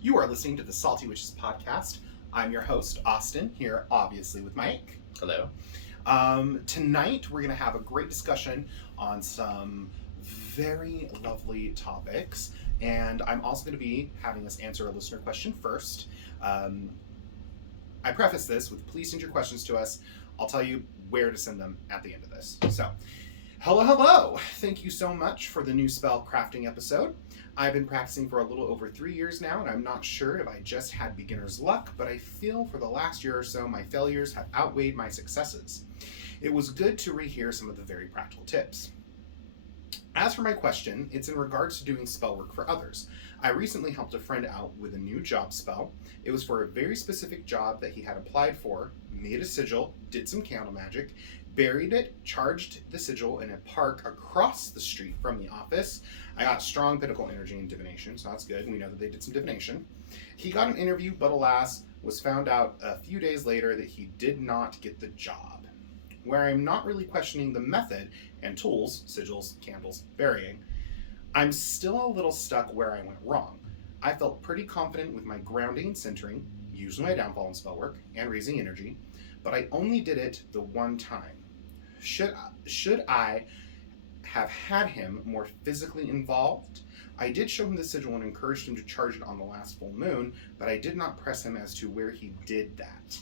You are listening to the Salty Witches podcast. I'm your host, Austin, here obviously with Mike. Hello. Tonight we're going to have a great discussion on some very lovely topics, and I'm also going to be having us answer a listener question first. I preface this with please send your questions to us. I'll tell you where to send them at the end of this. So, hello! Thank you so much for the new spell crafting episode. I've been practicing for a little over 3 years now, and I'm not sure if I just had beginner's luck, but I feel for the last year or so my failures have outweighed my successes. It was good to rehear some of the very practical tips. As for my question, it's in regards to doing spell work for others. I recently helped a friend out with a new job spell. It was for a very specific job that he had applied for, made a sigil, did some candle magic, buried it, charged the sigil in a park across the street from the office. I got strong pinnacle energy and divination, so that's good. We know that they did some divination. He got an interview, but alas, was found out a few days later that he did not get the job. Where I'm not really questioning the method and tools, sigils, candles, burying, I'm still a little stuck where I went wrong. I felt pretty confident with my grounding and centering, usually my downfall in spell work, and raising energy, but I only did it the one time. Should I have had him more physically involved? I did show him the sigil and encouraged him to charge it on the last full moon, but I did not press him as to where he did that.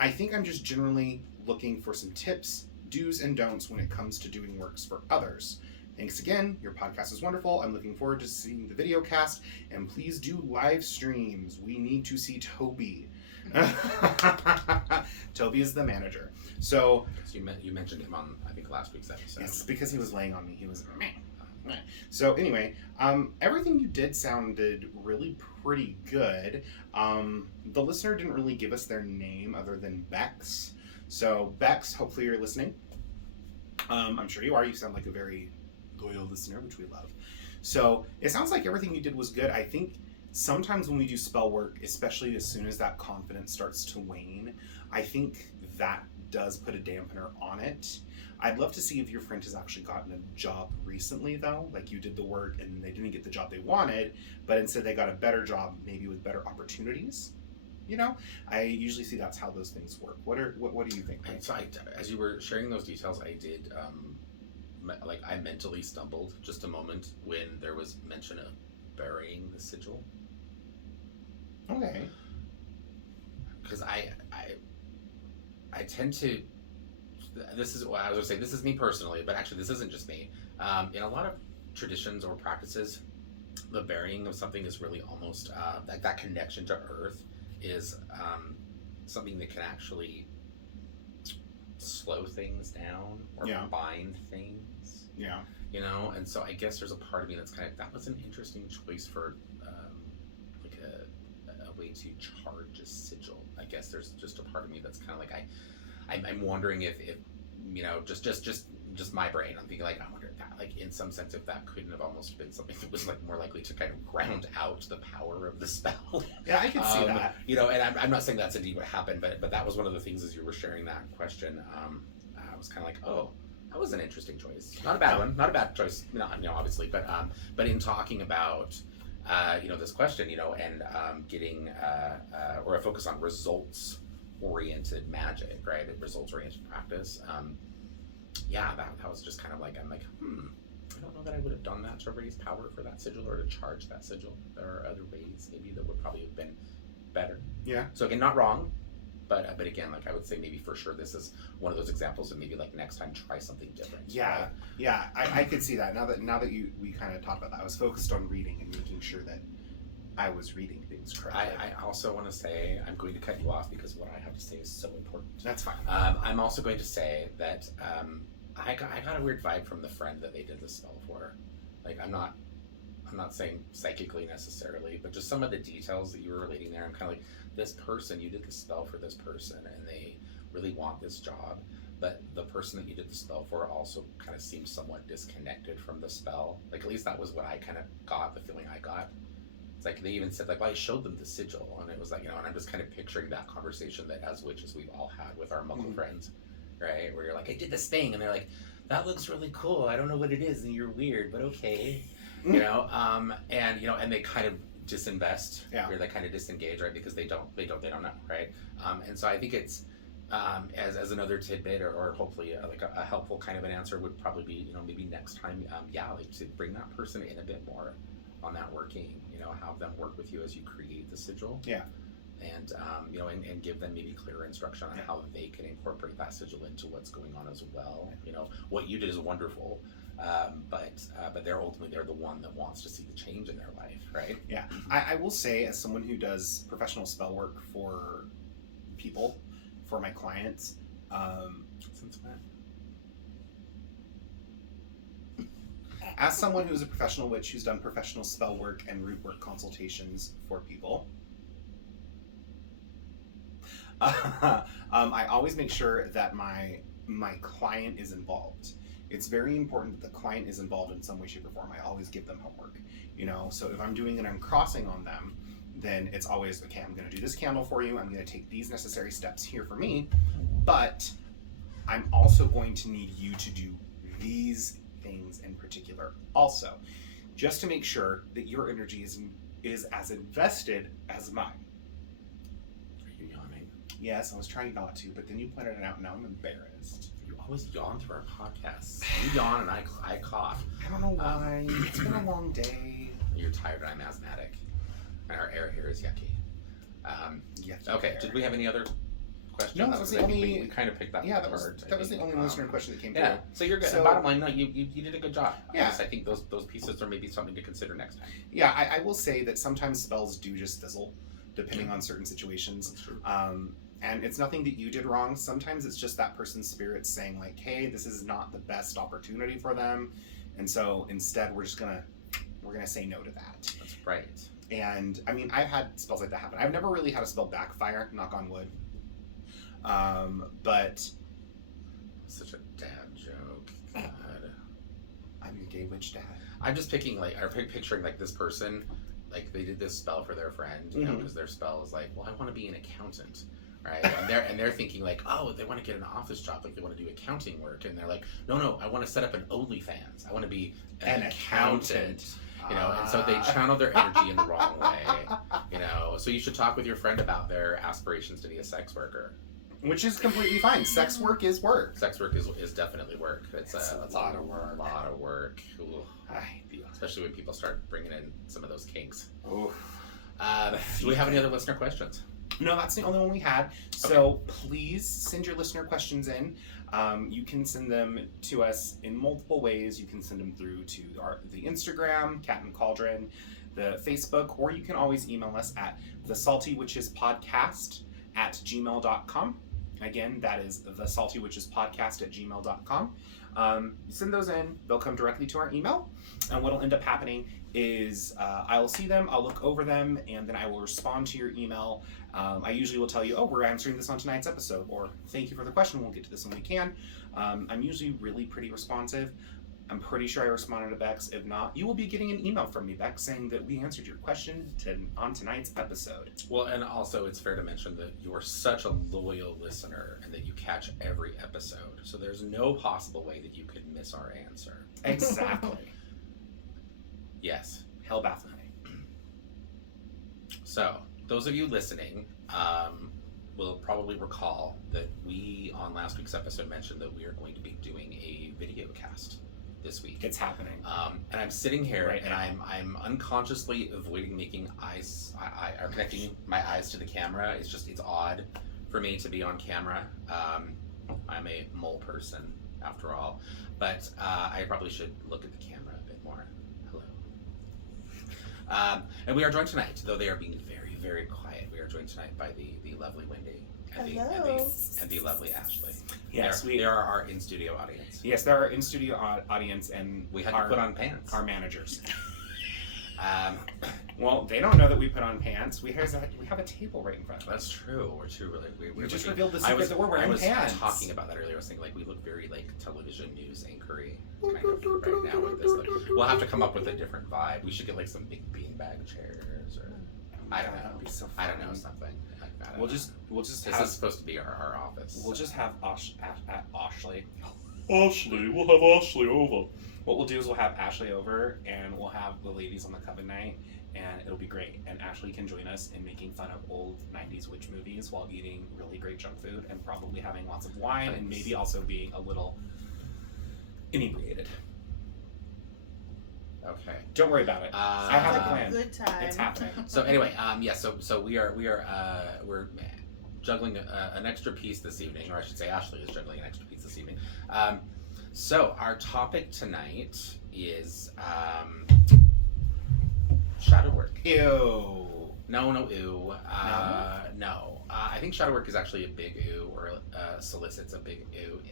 I think I'm just generally looking for some tips, do's and don'ts when it comes to doing works for others. Thanks again. Your podcast is wonderful. I'm looking forward to seeing the video cast, and please do live streams. We need to see Toby. Toby is the manager. So you mentioned him on, I think, last week's episode. It's because he was laying on me. He was meh. So anyway, everything you did sounded really pretty good. The listener didn't really give us their name other than Bex. So Bex, hopefully you're listening. I'm sure you are. You sound like a very loyal listener, which we love. So it sounds like everything you did was good. I think sometimes when we do spell work, especially as soon as that confidence starts to wane, I think that does put a dampener on it. I'd love to see if your friend has actually gotten a job recently, though. Like you did the work and they didn't get the job they wanted, but instead they got a better job, maybe with better opportunities. You know, I usually see that's how those things work. What do you think? So as you were sharing those details, I did, I mentally stumbled just a moment when there was mention of burying the sigil. Okay. Because I tend to, this is what I was going to say, this is me personally, but actually this isn't just me. In a lot of traditions or practices, the burying of something is really almost, like that connection to earth is something that can actually slow things down or bind things. Yeah. You know, and so I guess there's a part of me that's kind of, that was an interesting choice for like a way to charge a sigil. I guess there's just a part of me that's kind of like I'm wondering if you know, just my brain, I'm thinking like, I wonder if that, like in some sense, if that couldn't have almost been something that was like more likely to kind of ground out the power of the spell. Yeah, I can see that. You know, and I'm not saying that's indeed what happened, but that was one of the things as you were sharing that question. I was kind of like, oh, that was an interesting choice. Not a bad one, not a bad choice. Not, you know, obviously, but in talking about you know, this question, you know, and getting or a focus on results-oriented magic, right? Results-oriented practice. Yeah, that was just kind of like, I'm like, I don't know that I would have done that to raise power for that sigil or to charge that sigil. There are other ways maybe that would probably have been better. Yeah. So again, not wrong, but again, like I would say maybe for sure this is one of those examples of maybe like next time try something different. Yeah, right? yeah, I could see that. Now that we kind of talked about that, I was focused on reading and making sure that I was reading things correctly. I also want to say, I'm going to cut you off because what I have to say is so important. That's fine. I'm also going to say that I got a weird vibe from the friend that they did the spell for. Like I'm not saying psychically necessarily, but just some of the details that you were relating there. I'm kind of like, this person, you did the spell for this person and they really want this job, but the person that you did the spell for also kind of seems somewhat disconnected from the spell. Like at least that was what I kind of got, the feeling I got. It's like they even said like, well, I showed them the sigil, and it was like, you know, and I'm just kind of picturing that conversation that as witches we've all had with our muggle friends, right? Where you're like, I did this thing, and they're like, that looks really cool. I don't know what it is, and you're weird, but okay, you know. And you know, and they kind of disinvest, Yeah. or they kind of disengage, right? Because they don't know, right? And so I think it's as another tidbit, or hopefully like a helpful kind of an answer would probably be, maybe next time, like to bring that person in a bit more on that working, have them work with you as you create the sigil. Yeah. And and give them maybe clearer instruction on how they can incorporate that sigil into what's going on as well. What you did is wonderful, but they're the one that wants to see the change in their life, right? Yeah. I will say, as someone who does professional spell work for people, for my clients, Since when? As someone who's a professional witch who's done professional spell work and root work consultations for people, I always make sure that my client is involved. It's very important that the client is involved in some way, shape, or form. I always give them homework. So if I'm doing an uncrossing on them, then it's always, okay, I'm going to do this candle for you. I'm going to take these necessary steps here for me, but I'm also going to need you to do these things in particular also, just to make sure that your energy is as invested as mine. Are you yawning? Yes, I was trying not to, but then you pointed it out, and now I'm embarrassed. You always yawn through our podcasts. You yawn and I cough. I don't know why. It's been a long day. You're tired and I'm asthmatic. And our air here is yucky. Okay, did we have any other questions? No, that was the only... We kind of picked that Yeah, apart. that was the only listener question that came through. Yeah, so you're good. So, bottom line, no, you did a good job. Yeah. I think those pieces are maybe something to consider next time. Yeah, I will say that sometimes spells do just fizzle, depending on certain situations. That's true. And it's nothing that you did wrong. Sometimes it's just that person's spirit saying like, hey, this is not the best opportunity for them. And so instead we're gonna say no to that. That's right. And I mean, I've had spells like that happen. I've never really had a spell backfire, knock on wood. But such a dad joke. God. I'm your gay witch dad. I'm just picturing like this person, like they did this spell for their friend, because their spell is like, well, I want to be an accountant. Right, and they're thinking like, oh, they want to get an office job, like they want to do accounting work, and they're like, no, I want to set up an OnlyFans. I want to be an accountant. And so they channel their energy in the wrong way. So you should talk with your friend about their aspirations to be a sex worker. Which is completely fine. Sex work is work. Sex work is definitely work. It's a lot of work. A lot of work. Ooh. Especially when people start bringing in some of those kinks. Oh. Do we have any other listener questions? No, that's the only one we had. So please send your listener questions in. You can send them to us in multiple ways. You can send them through to the Instagram, Cat and Cauldron, the Facebook, or you can always email us at thesaltywitchespodcast@gmail.com. Again, that is thesaltywitchespodcast@gmail.com. Send those in. They'll come directly to our email. And what will end up happening is I will see them, I'll look over them, and then I will respond to your email. I usually will tell you, oh, we're answering this on tonight's episode, or thank you for the question, we'll get to this when we can. I'm usually really pretty responsive. I'm pretty sure I responded to Bex. If not, you will be getting an email from me, Bex, saying that we answered your question on tonight's episode. Well, and also it's fair to mention that you're such a loyal listener and that you catch every episode. So there's no possible way that you could miss our answer. Exactly. Yes. Hell Baphomet. So, those of you listening will probably recall that we, on last week's episode, mentioned that we are going to be doing a video cast this week. It's happening. And I'm sitting here right and now. I'm unconsciously avoiding making eyes, or connecting my eyes to the camera. It's odd for me to be on camera. I'm a mole person, after all. But I probably should look at the camera a bit more. Hello. And we are joined tonight, though they are being very, very quiet. We are joined tonight by the lovely Wendy and the lovely Ashley. Yes, they are our in-studio audience. Yes, they're our in-studio audience, and we had to put on pants. Our managers. Well, they don't know that we put on pants. We have a table right in front of us. That's true. We just revealed the secret that we're wearing pants. I was talking about that earlier. I was thinking we look very television news anchory kind of right now with this. We'll have to come up with a different vibe. We should get some big beanbag chairs, or I don't know. That'd be so fun. I don't know, something like that. We'll just this is supposed to be our office. We'll just have Ashley. Ashley, we'll have Ashley over. What we'll do is we'll have Ashley over, and we'll have the ladies on the coven night, and it'll be great. And Ashley can join us in making fun of old 90s witch movies while eating really great junk food and probably having lots of wine and maybe also being a little inebriated. Okay. Don't worry about it. I have a plan. Good time. It's happening. So anyway, so we're juggling an extra piece this evening, or I should say, Ashley is juggling an extra piece this evening. So our topic tonight is shadow work. Ew. No, ew. No. I think shadow work is actually a big ew, or solicits a big ew.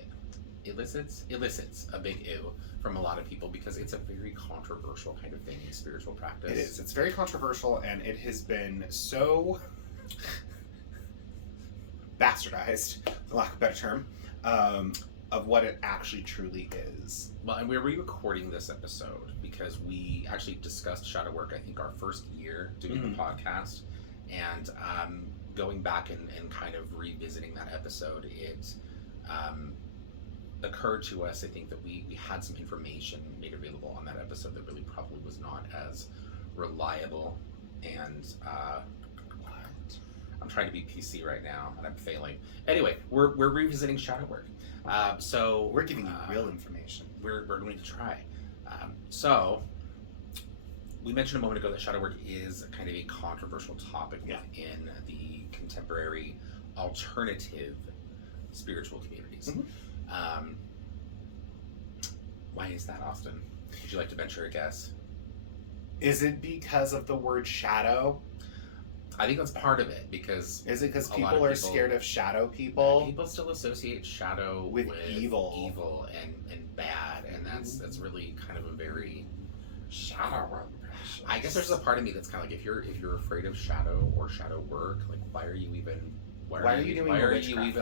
Elicits a big ew from a lot of people because it's a very controversial kind of thing in spiritual practice. It is. It's very controversial, and it has been so bastardized, for lack of a better term, of what it actually truly is. Well, and we're re-recording this episode because we actually discussed shadow work, I think, our first year doing the podcast. And going back and kind of revisiting that episode, it occurred to us, I think, that we had some information made available on that episode that really probably was not as reliable. And I'm trying to be PC right now, and I'm failing. Anyway, we're revisiting shadow work. So We're giving you real information. We're going to try. So we mentioned a moment ago that shadow work is kind of a controversial topic within the contemporary alternative spiritual communities. Why is that, Austin? Would you like to venture a guess? Is it because of the word shadow? I think that's part of it, because Is it because a lot people of are scared of shadow people? People still associate shadow With evil and bad, and that's really kind of a very shadow work. I guess there's a part of me that's kind of like, if you're afraid of shadow or shadow work, like why are you even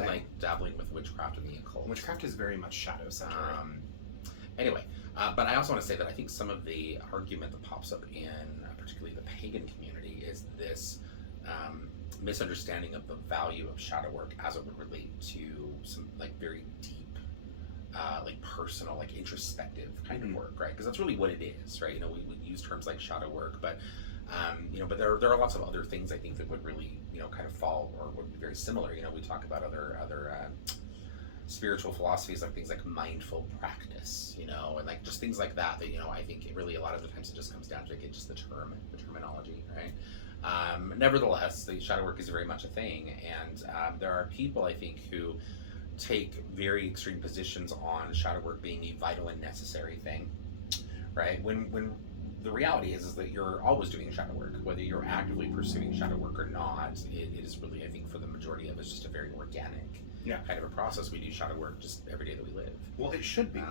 like dabbling with witchcraft and the occult? Witchcraft is very much shadow centered. Anyway, but I also want to say that I think some of the argument that pops up in particularly the pagan community is this misunderstanding of the value of shadow work as it would relate to some like very deep, like personal, like introspective kind of work, right? Because that's really what it is, right? You know, we use terms like shadow work, but but there are lots of other things I think that would really, kind of fall or would be very similar. We talk about other spiritual philosophies, like things like mindful practice, and like just things like that I think it really, a lot of the times it just comes down to just the terminology, right? Nevertheless, the shadow work is very much a thing, and there are people, I think, who take very extreme positions on shadow work being a vital and necessary thing, right? When the reality is that you're always doing shadow work, whether you're actively pursuing shadow work or not. It is really, I think, for the majority of us, just a very organic kind of a process. We do shadow work just every day that we live. Well, it should be.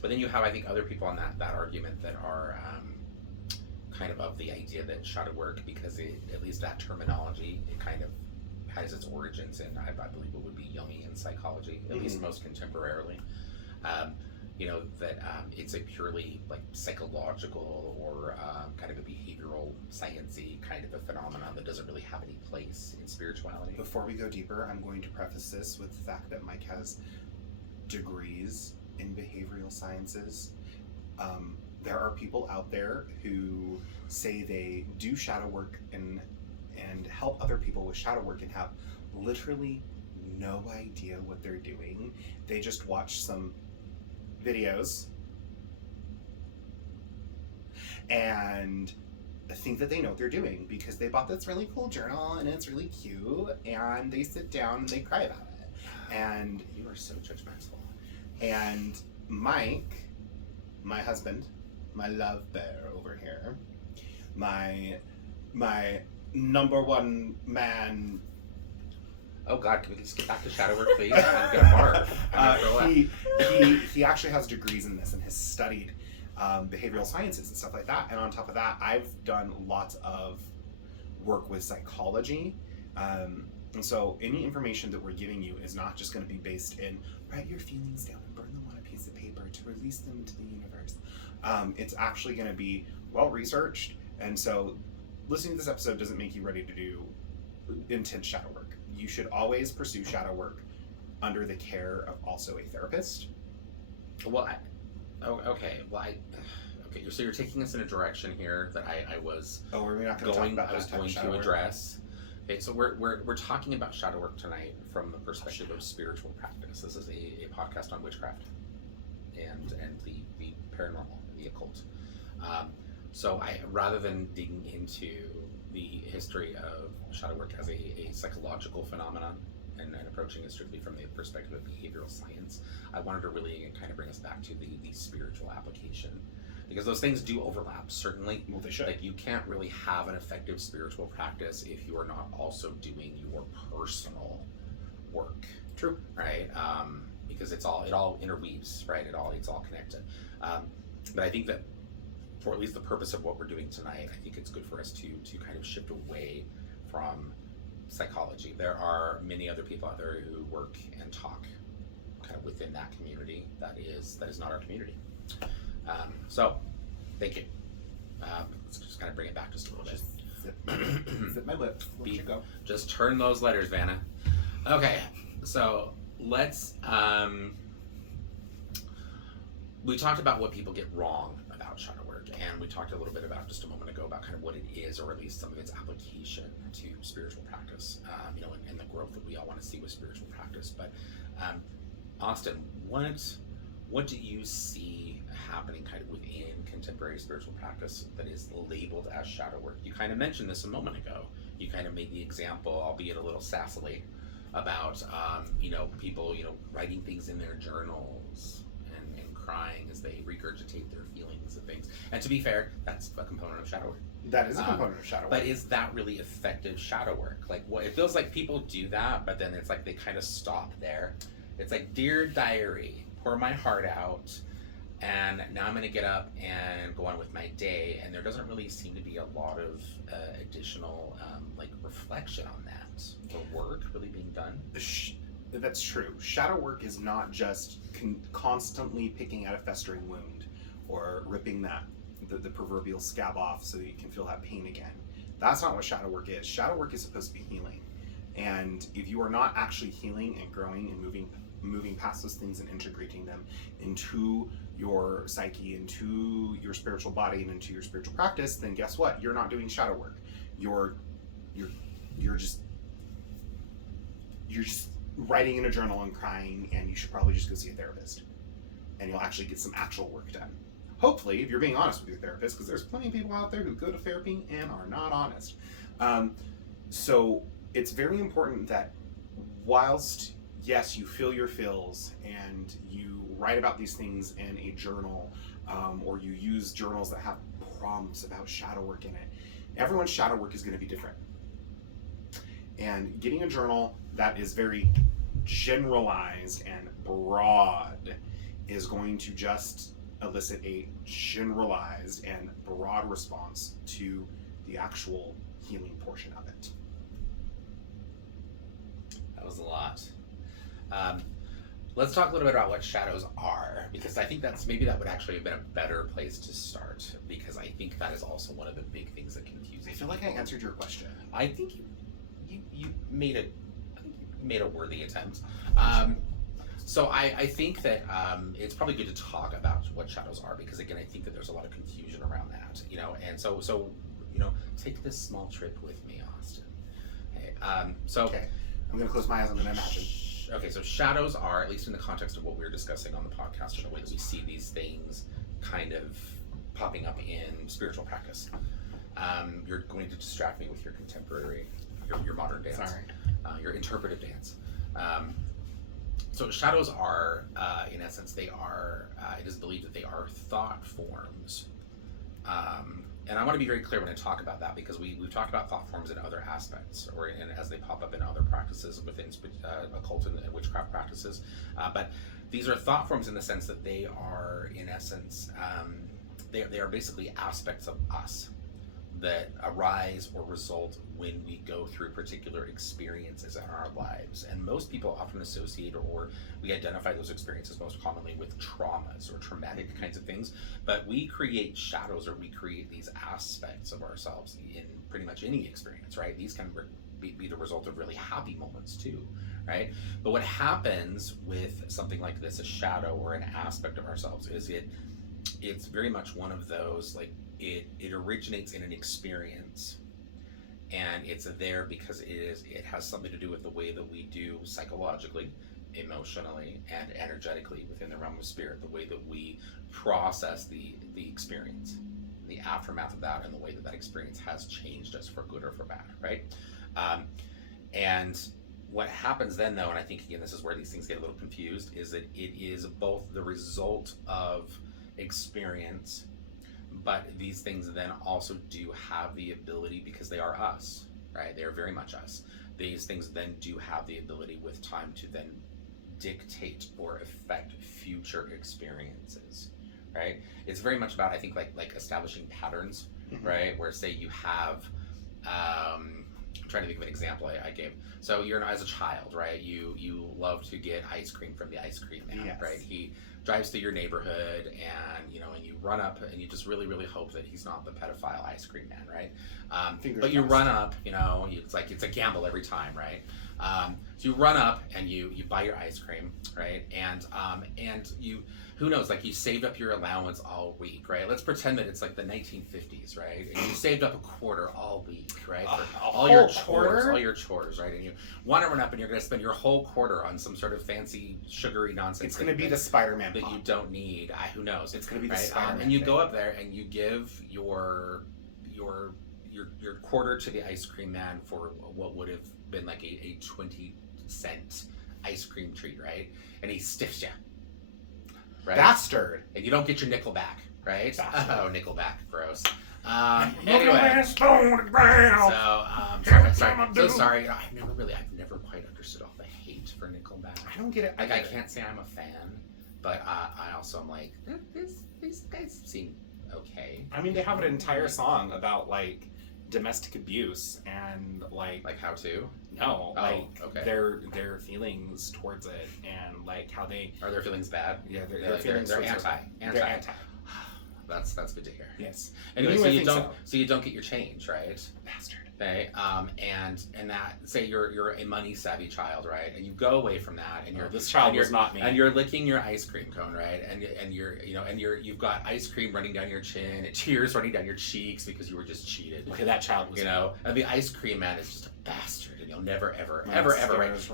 But then you have, I think, other people on that argument that are kind of the idea that shadow work, because at least that terminology, it kind of has its origins in, I believe it would be Jungian psychology, at least most contemporarily. That it's a purely like psychological or kind of a behavioral sciencey kind of a phenomenon that doesn't really have any place in spirituality. Before we go deeper, I'm going to preface this with the fact that Mike has degrees in behavioral sciences. There are people out there who say they do shadow work and help other people with shadow work and have literally no idea what they're doing. They just watch some videos and think that they know what they're doing because they bought this really cool journal and it's really cute, and they sit down and they cry about it. And you are so judgmental. And Mike, my husband, my love bear over here, my number one man. Oh God, can we just get back to shadow work, please? I'm gonna barf. He actually has degrees in this and has studied behavioral sciences and stuff like that. And on top of that, I've done lots of work with psychology. And so any information that we're giving you is not just going to be based in write your feelings down and burn them on a piece of paper to release them into the universe. It's actually going to be well researched. And so listening to this episode doesn't make you ready to do intense shadow work. You should always pursue shadow work under the care of also a therapist. Well, okay. Well, Okay, so you're taking us in a direction here that I was Oh, we're not going to talk going. about I was that type of going shadow to work? address. Okay, so we're talking about shadow work tonight from the perspective of spiritual practice. This is a podcast on witchcraft and the paranormal, the occult. So I, rather than digging into the history of shadow work as a psychological phenomenon and approaching it strictly from the perspective of behavioral science, I wanted to really kind of bring us back to the spiritual application, because those things do overlap, certainly. Well, they should. Like, you can't really have an effective spiritual practice if you are not also doing your personal work. True. Right? Because it all interweaves, right? It's all connected. But I think that for at least the purpose of what we're doing tonight, I think it's good for us to kind of shift away from psychology. There are many other people out there who work and talk kind of within that community that is not our community. So thank you. Let's just kind of bring it back just a little bit. Zip my lip. Let you go. Just turn those letters, Vanna. Okay, so let's we talked about what people get wrong about shadow work, and we talked a little bit about just a moment ago about kind of what it is, or at least some of its application to spiritual practice, and the growth that we all want to see with spiritual practice. But Austin, what do you see happening kind of within contemporary spiritual practice that is labeled as shadow work? You kind of mentioned this a moment ago. You kind of made the example, albeit a little sassily, about people writing things in their journals and crying as they regurgitate their feelings and things. And to be fair, that's a component of shadow work. That is a component of shadow work. But is that really effective shadow work? Like, what it feels like people do that, but then it's like they kind of stop there. It's like, dear diary, pour my heart out, and now I'm going to get up and go on with my day. And there doesn't really seem to be a lot of additional reflection on that, or work really being done. That's true. Shadow work is not just constantly picking at a festering wound or ripping the proverbial scab off so that you can feel that pain again. That's not what shadow work is. Shadow work is supposed to be healing. And if you are not actually healing and growing and moving past those things and integrating them into your psyche, into your spiritual body, and into your spiritual practice, then guess what? You're not doing shadow work. You're just writing in a journal and crying, and you should probably just go see a therapist, and you'll actually get some actual work done. Hopefully, if you're being honest with your therapist, because there's plenty of people out there who go to therapy and are not honest. So it's very important that whilst, yes, you feel your feels and you write about these things in a journal, or you use journals that have prompts about shadow work in it, everyone's shadow work is going to be different. And getting a journal that is very generalized and broad is going to just elicit a generalized and broad response to the actual healing portion of it. That was a lot. Let's talk a little bit about what shadows are, because I think that would actually have been a better place to start, because I think that is also one of the big things that confuses I feel like I answered your question. I think you made a worthy attempt. So I think that it's probably good to talk about what shadows are, because again, I think that there's a lot of confusion around that, and so take this small trip with me, Austin. Okay. Okay, I'm gonna close my eyes. I'm gonna imagine. Okay, so shadows are, at least in the context of what we were discussing on the podcast, or the way that we see these things kind of popping up in spiritual practice. You're going to distract me with your contemporary, your modern dance. Sorry. Your interpretive dance. So shadows are, in essence, it is believed that they are thought forms. And I want to be very clear when I talk about that, because we've talked about thought forms in other aspects, or as they pop up in other practices within occult and witchcraft practices. But these are thought forms in the sense that they are, in essence, they are basically aspects of us that arise or result when we go through particular experiences in our lives. And most people often associate, or we identify those experiences most commonly with traumas or traumatic kinds of things. But we create shadows, or we create these aspects of ourselves in pretty much any experience, right? These can be the result of really happy moments too, right? But what happens with something like this, a shadow or an aspect of ourselves, is it's very much one of those, like, it originates in an experience, and it's there because it has something to do with the way that we do psychologically, emotionally, and energetically within the realm of spirit, the way that we process the experience, the aftermath of that, and the way that that experience has changed us for good or for bad, right? And what happens then, though, and I think again this is where these things get a little confused, is that it is both the result of experience, but these things then also do have the ability, because they are us, right? They are very much us. These things then do have the ability with time to then dictate or affect future experiences, right? It's very much about, I think, like establishing patterns, right? Where, say, you have, I'm trying to think of an example I gave. So you're, as a child, right? You love to get ice cream from the ice cream man, Yes. right? He drives through your neighborhood, and and you run up and you just really, really hope that he's not the pedophile ice cream man, right? Fingers But you crossed. run up, it's like it's a gamble every time, right? So you run up and you buy your ice cream, right? And you, who knows, like, you saved up your allowance all week, right? Let's pretend that it's like the 1950s, right? And you saved up a quarter all week, right? For all your chores, right? And you want to run up and you're going to spend your whole quarter on some sort of fancy sugary nonsense. It's going to be the Spider-Man that pop. you don't need. Who knows? It's going to be the right? Spider-Man And you thing. go up there and you give your quarter to the ice cream man for what would have been like a 20-cent ice cream treat, right? And he stiffs you, right? Bastard. And you don't get your nickel back, right? Bastard. Oh, nickel back, gross. Anyway. So, sorry. I've never quite understood all the hate for Nickelback. I don't get it. Like, I can't say I'm a fan, but I also am like, these guys seem okay. I mean, they have an entire song about, like, domestic abuse and, like how to? no, Oh, like, okay. their feelings towards it, and, like, how they... Are their feelings bad? Yeah, Their feelings they're towards anti. it. They're anti. That's good to hear. Yes. Anyway, You so would you think don't get your change, right? Bastard. Okay. And that, say you're a money savvy child, right? And you go away from that, and you're This child and was not me. and you're licking your ice cream cone, right? And you've got ice cream running down your chin, and tears running down your cheeks because you were just cheated. Okay, that child was... And the ice cream man is just a bastard, and you'll never, ever, Yes, ever, ever, right? that is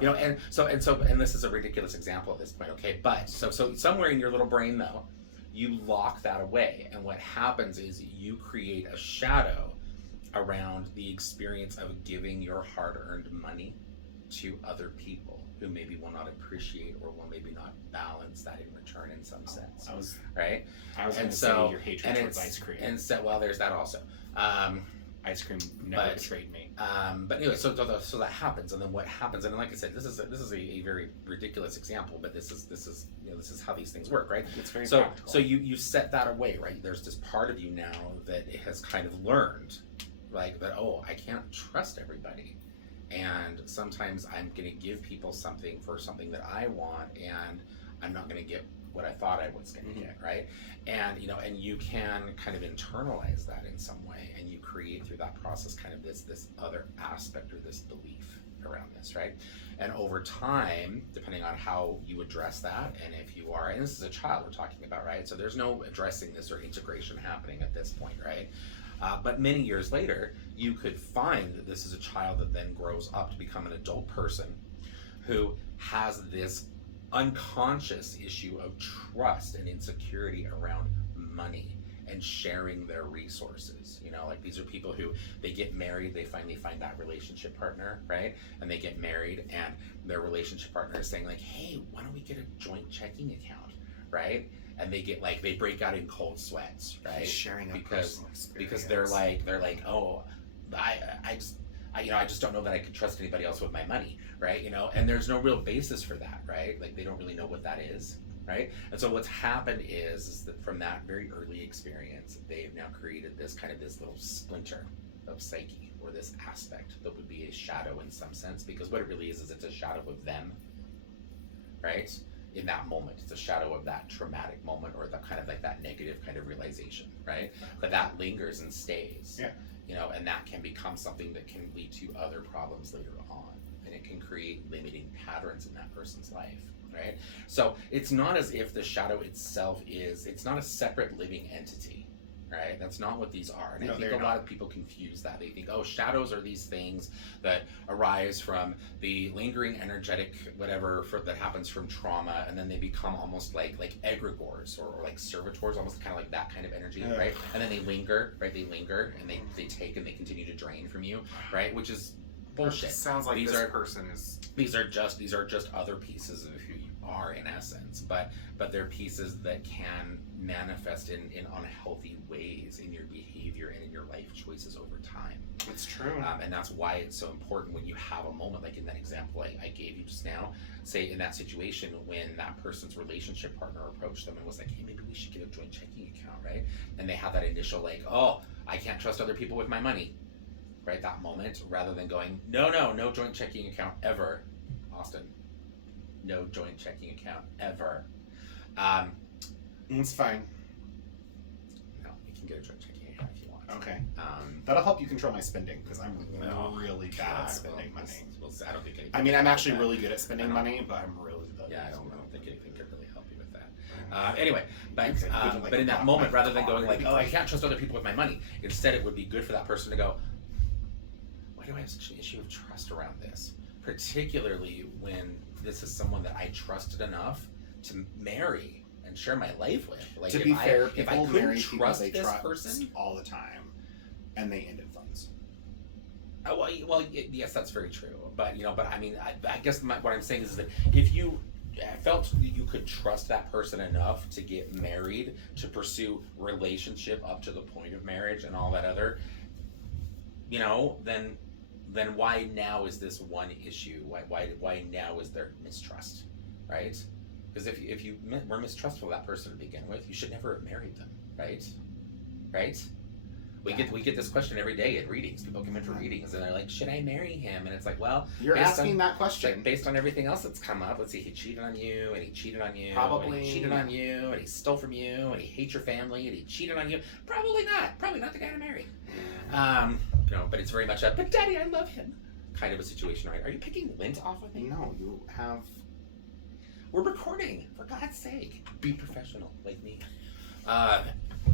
right. And this is a ridiculous example at this point, okay? But so somewhere in your little brain, though, you lock that away, and what happens is you create a shadow around the experience of giving your hard-earned money to other people who maybe will not appreciate or will maybe not balance that in return in some sense, right? I was And going to so- say your hatred towards ice cream. And so, well, there's that also. Ice cream never but- betrayed me. But anyway, so that happens, and then what happens? And like I said, this is a very ridiculous example, but this is how these things work, right? It's very So practical. so you set that away, right? There's this part of you now that has kind of learned, like, that, oh, I can't trust everybody, and sometimes I'm going to give people something for something that I want, and I'm not going to get what I thought I was going to get, right? And and you can kind of internalize that in some way, and you create through that process kind of this other aspect or this belief around this, right? And over time, depending on how you address that, and if you are, and this is a child we're talking about, right? So there's no addressing this or integration happening at this point, right? But many years later, you could find that this is a child that then grows up to become an adult person who has this unconscious issue of trust and insecurity around money and sharing their resources. Like, these are people who, they get married, they finally find that relationship partner, right? And they get married, and their relationship partner is saying, like, hey, why don't we get a joint checking account, right? And they get, like, they break out in cold sweats, right? Sharing a because personal experience. because they're like, oh, I just don't know that I could trust anybody else with my money, right? And there's no real basis for that, right? Like, they don't really know what that is, right? And so what's happened is that from that very early experience, they've now created this little splinter of psyche, or this aspect that would be a shadow in some sense, because what it really is it's a shadow of them, right? In that moment, it's a shadow of that traumatic moment, or the kind of like that negative kind of realization, right? But that lingers and stays. Yeah. And that can become something that can lead to other problems later on, and it can create limiting patterns in that person's life. right? So it's not as if the shadow itself it's not a separate living entity, right? That's not what these are. And No, I think they're a lot not. of people confuse that. They think, oh, shadows are these things that arise from the lingering energetic whatever that happens from trauma, and then they become almost like egregores or like servitors, almost kind of like that kind of energy, Yeah. right? And then they linger, right? They linger and they take and they continue to drain from you, right? Which is bullshit. Sounds like These this are- person is. These are just other pieces of who you are in essence, but they're pieces that can manifest in unhealthy ways in your behavior and in your life choices over time. It's true. And that's why it's so important when you have a moment like in that example I gave you just now. Say in that situation when that person's relationship partner approached them and was like, hey, maybe we should get a joint checking account, right? And they had that initial like, oh, I can't trust other people with my money, right? That moment, rather than going, no joint checking account ever, Austin. No joint checking account ever. It's fine. No, you can get a joint checking account if you want. Okay. Um, That'll help you control my spending because I'm No. really bad God, at spending well, money. I don't think anything I mean, I'm can actually help really good at spending I don't- money, but I'm really bad. that. Yeah, I don't think anything could really help you with that. Anyway, but Because I feel like but in that I'm moment, not rather than going already like, oh, I like- can't trust other people with my money, instead it would be good for that person to go, why do I have such an issue of trust around this? Particularly when this is someone that I trusted enough to marry and share my life with. Like, To if be I, fair, if I people couldn't marry people trust they this trust person, all the time, and they end in funds. yes, that's very true. But I mean, I guess what I'm saying is that if you felt that you could trust that person enough to get married, to pursue relationship up to the point of marriage and all that other, then why now is this one issue? Why now is there mistrust, right? Because if you were mistrustful of that person to begin with, you should never have married them, right? Right? We get this question every day at readings. People come in for readings and they're like, should I marry him? And it's like, well, You're based asking on, that like, question. based on everything else that's come up. Let's see, he cheated on you, and he cheated on you, and Probably. he cheated on you, and he stole from you, and he hates your family, and he cheated on you. Probably not the guy to marry. But it's very much a, but daddy, I love him kind of a situation, right? Are you picking lint off of me? No, you have. We're recording, for God's sake. Be professional, like me.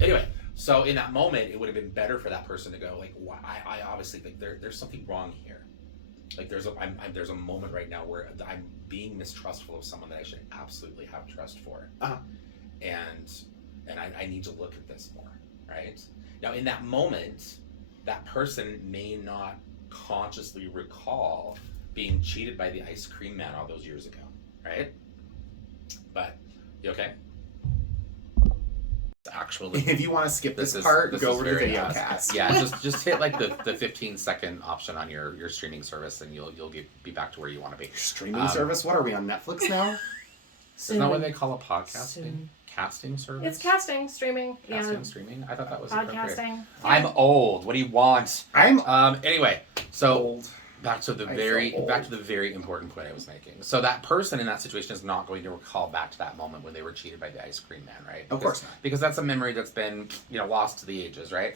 Anyway, so in that moment, it would have been better for that person to go, like, why, I obviously think there's something wrong here. Like, there's a moment right now where I'm being mistrustful of someone that I should absolutely have trust for. Uh-huh. And I need to look at this more, right? Now, in that moment, that person may not consciously recall being cheated by the ice cream man all those years ago, right? But, you okay? Actually, If you want to skip this is- part, this go is over to very video awesome. cast. Yeah, just hit like the 15-second option on your streaming service, and you'll be back to where you want to be. Streaming service? What are we on Netflix now? Isn't that what they call a podcasting? Soon. Casting service? It's casting, streaming, Casting, streaming? I thought that was appropriate. podcasting. I'm old. What do you want? I'm Anyway, so old. back to the I very feel old. very important point I was making. So that person in that situation is not going to recall back to that moment when they were cheated by the ice cream man, right? Of course not. Because that's a memory that's been lost to the ages, right?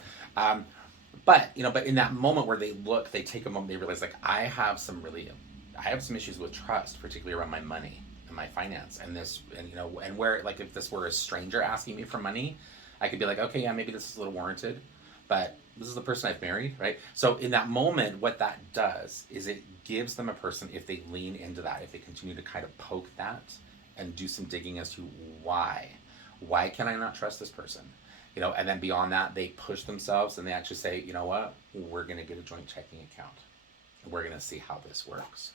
But in that moment where they look, they take a moment, they realize, like, I have some issues with trust, particularly around my money and my finance, and where, like, if this were a stranger asking me for money, I could be like, okay, yeah, maybe this is a little warranted, but this is the person I've married, right? So in that moment, what that does is it gives them a person, if they lean into that, if they continue to kind of poke that and do some digging as to why can I not trust this person? And then beyond that, they push themselves and they actually say, you know what, we're going to get a joint checking account. We're going to see how this works.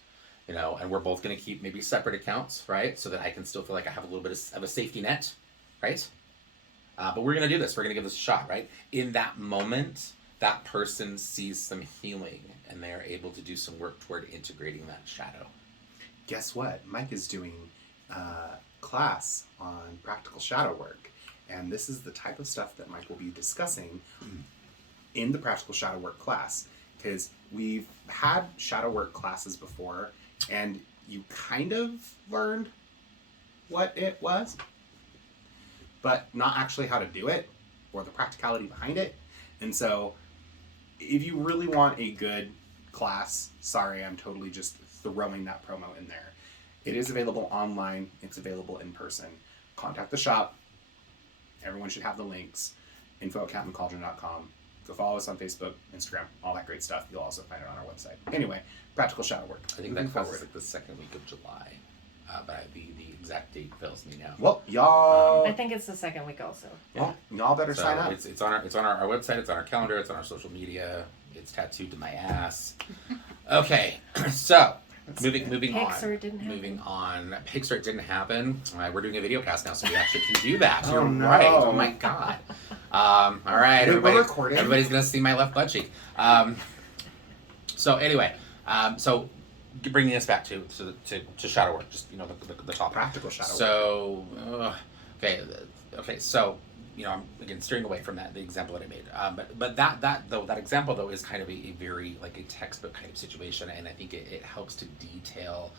And we're both going to keep maybe separate accounts, right? So that I can still feel like I have a little bit of a safety net, right? But we're going to do this. We're going to give this a shot, right? In that moment, that person sees some healing and they are able to do some work toward integrating that shadow. Guess what? Mike is doing class on practical shadow work. And this is the type of stuff that Mike will be discussing in the practical shadow work class. Because we've had shadow work classes before, and you kind of learned what it was, but not actually how to do it or the practicality behind it. And so if you really want a good class, sorry, I'm totally just throwing that promo in there. It is available online. It's available in person. Contact the shop. Everyone should have the links. info@cat&cauldron.com. Go follow us on Facebook, Instagram, all that great stuff. You'll also find it on our website. Anyway, practical shadow work. I think that falls like the second week of July. But the exact date fails me now. Well, y'all. I think it's the second week also. Well, y'all better So sign up. it's on our website. It's on our calendar. It's on our social media. It's tattooed to my ass. Okay, so moving on. Pixar didn't happen. Moving on. Pixar didn't happen. We're doing a video cast now, so we actually can do that. Oh, You're no. right. Oh my god. All right, Wait, everybody. we're recording? Everybody's gonna see my left butt cheek. So anyway, so bringing us back to shadow work, just the topic. Practical shadow work. So okay. So I'm again steering away from the example that I made. But that example though is kind of a very like a textbook kind of situation, and I think it helps to detail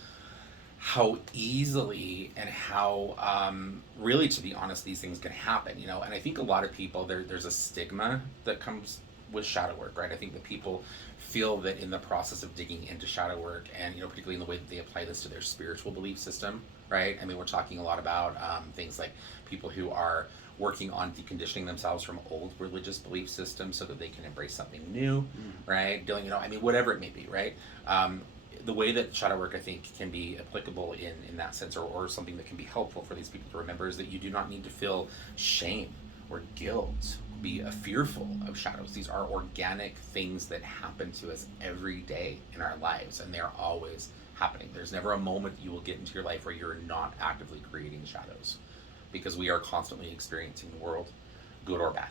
how easily and how really, to be honest, these things can happen. And I think a lot of people there's a stigma that comes with shadow work, right? I think that people feel that in the process of digging into shadow work, and particularly in the way that they apply this to their spiritual belief system, right? I mean, we're talking a lot about things like people who are working on deconditioning themselves from old religious belief systems so that they can embrace something new, right? Dealing, whatever it may be, right? The way that shadow work, I think, can be applicable in that sense, or something that can be helpful for these people to remember, is that you do not need to feel shame or guilt, be fearful of shadows. These are organic things that happen to us every day in our lives, and they're always happening. There's never a moment you will get into your life where you're not actively creating shadows, because we are constantly experiencing the world, good or bad,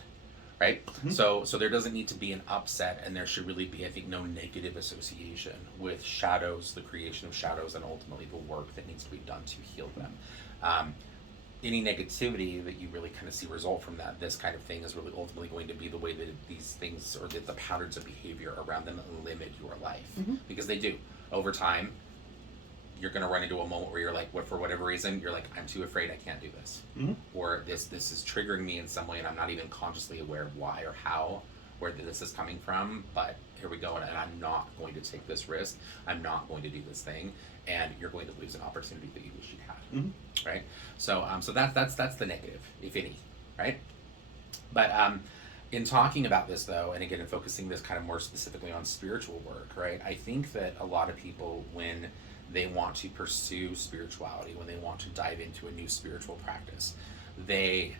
right? Mm-hmm. So there doesn't need to be an upset, and there should really be, I think, no negative association with shadows, the creation of shadows, and ultimately the work that needs to be done to heal them. Any negativity that you really kind of see result from this kind of thing is really ultimately going to be the way that these things, or the patterns of behavior around them, limit your life, because they do. Over time, you're going to run into a moment where you're like, for whatever reason, you're like, I'm too afraid, I can't do this, or this is triggering me in some way, and I'm not even consciously aware of why or how, where this is coming from, but here we go, and I'm not going to take this risk. I'm not going to do this thing, and you're going to lose an opportunity that you wish you had, right? So that's the negative, if any, right? But in talking about this though, and again, in focusing this kind of more specifically on spiritual work, right? I think that a lot of people, when they want to pursue spirituality, when they want to dive into a new spiritual practice, they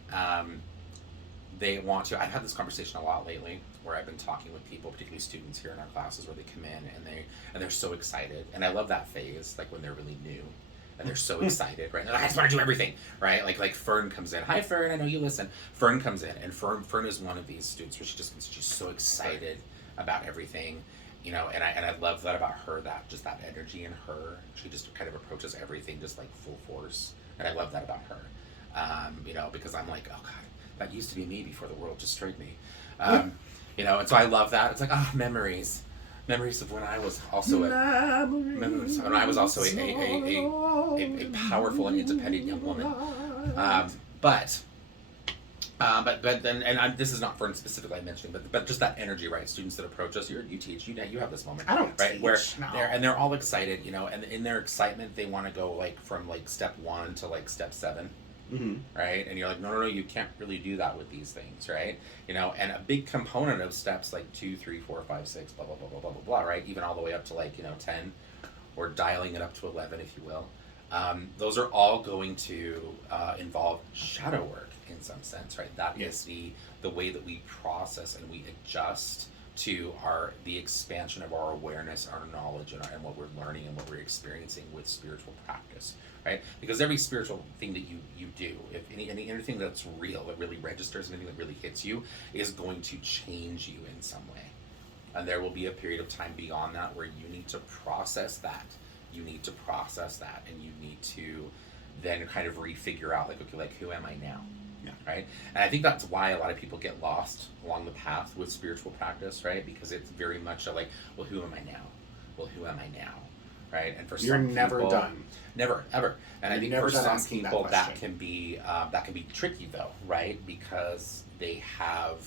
want to. I've had this conversation a lot lately, where I've been talking with people, particularly students here in our classes, where they come in and they're so excited, and I love that phase, like when they're really new, and they're so excited, right? They're like, I just want to do everything, right? Like Fern comes in. Hi, Fern. I know you listen. Fern comes in, and Fern is one of these students where she's so excited about everything, and I love that about her, that just that energy in her. She just kind of approaches everything just like full force, and I love that about her, because I'm like, oh God, that used to be me before the world destroyed me, and so I love that. It's like, memories of when I was also a powerful and independent young woman, but then, and this is not for specifically I'm mentioning, but just that energy, right? Students that approach us, you teach, you have this moment. I don't right? teach, Where no. they're all excited, and in their excitement, they want to go from step 1 to step 7. Right? And you're like, no, you can't really do that with these things, right? And a big component of steps 2, 3, 4, 5, 6, blah, blah, blah, blah, blah, blah, blah, right? Even all the way up to 10, or dialing it up to 11, if you will. Those are all going to involve shadow work in some sense, right? That is the way that we process and we adjust to the expansion of our awareness, our knowledge, and what we're learning and what we're experiencing with spiritual practice, right? Because every spiritual thing that you do, if anything that's real, that really registers, anything that really hits you, is going to change you in some way. And there will be a period of time beyond that where you need to process that. You need to process that, and you need to then kind of refigure out, who am I now? Yeah. Right? And I think that's why a lot of people get lost along the path with spiritual practice, right? Because it's very much who am I now? Well, who am I now? Right? And for You're some never people, done. Never, ever. And I You're think never for done some asking that people that question. can be tricky though, right? Because they have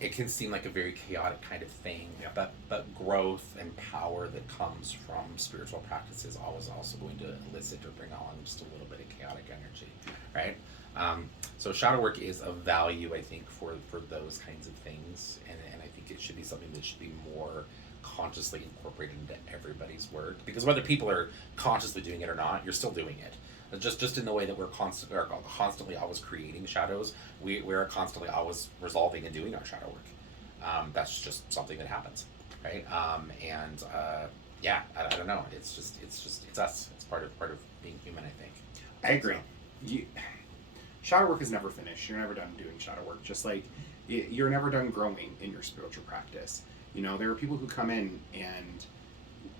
it can seem like a very chaotic kind of thing, Yeah. but growth and power that comes from spiritual practice is always also going to elicit or bring along just a little bit of chaotic energy, right? So shadow work is of value, I think, for those kinds of things, and I think it should be something that should be more consciously incorporated into everybody's work, because whether people are consciously doing it or not, you're still doing it. Just in the way that we're constantly always creating shadows, we're constantly always resolving and doing our shadow work. That's just something that happens, right? Yeah, I don't know. It's us. It's part of being human, I think. I agree. Shadow work is never finished. You're never done doing shadow work. Just like you're never done growing in your spiritual practice. You know, there are people who come in, and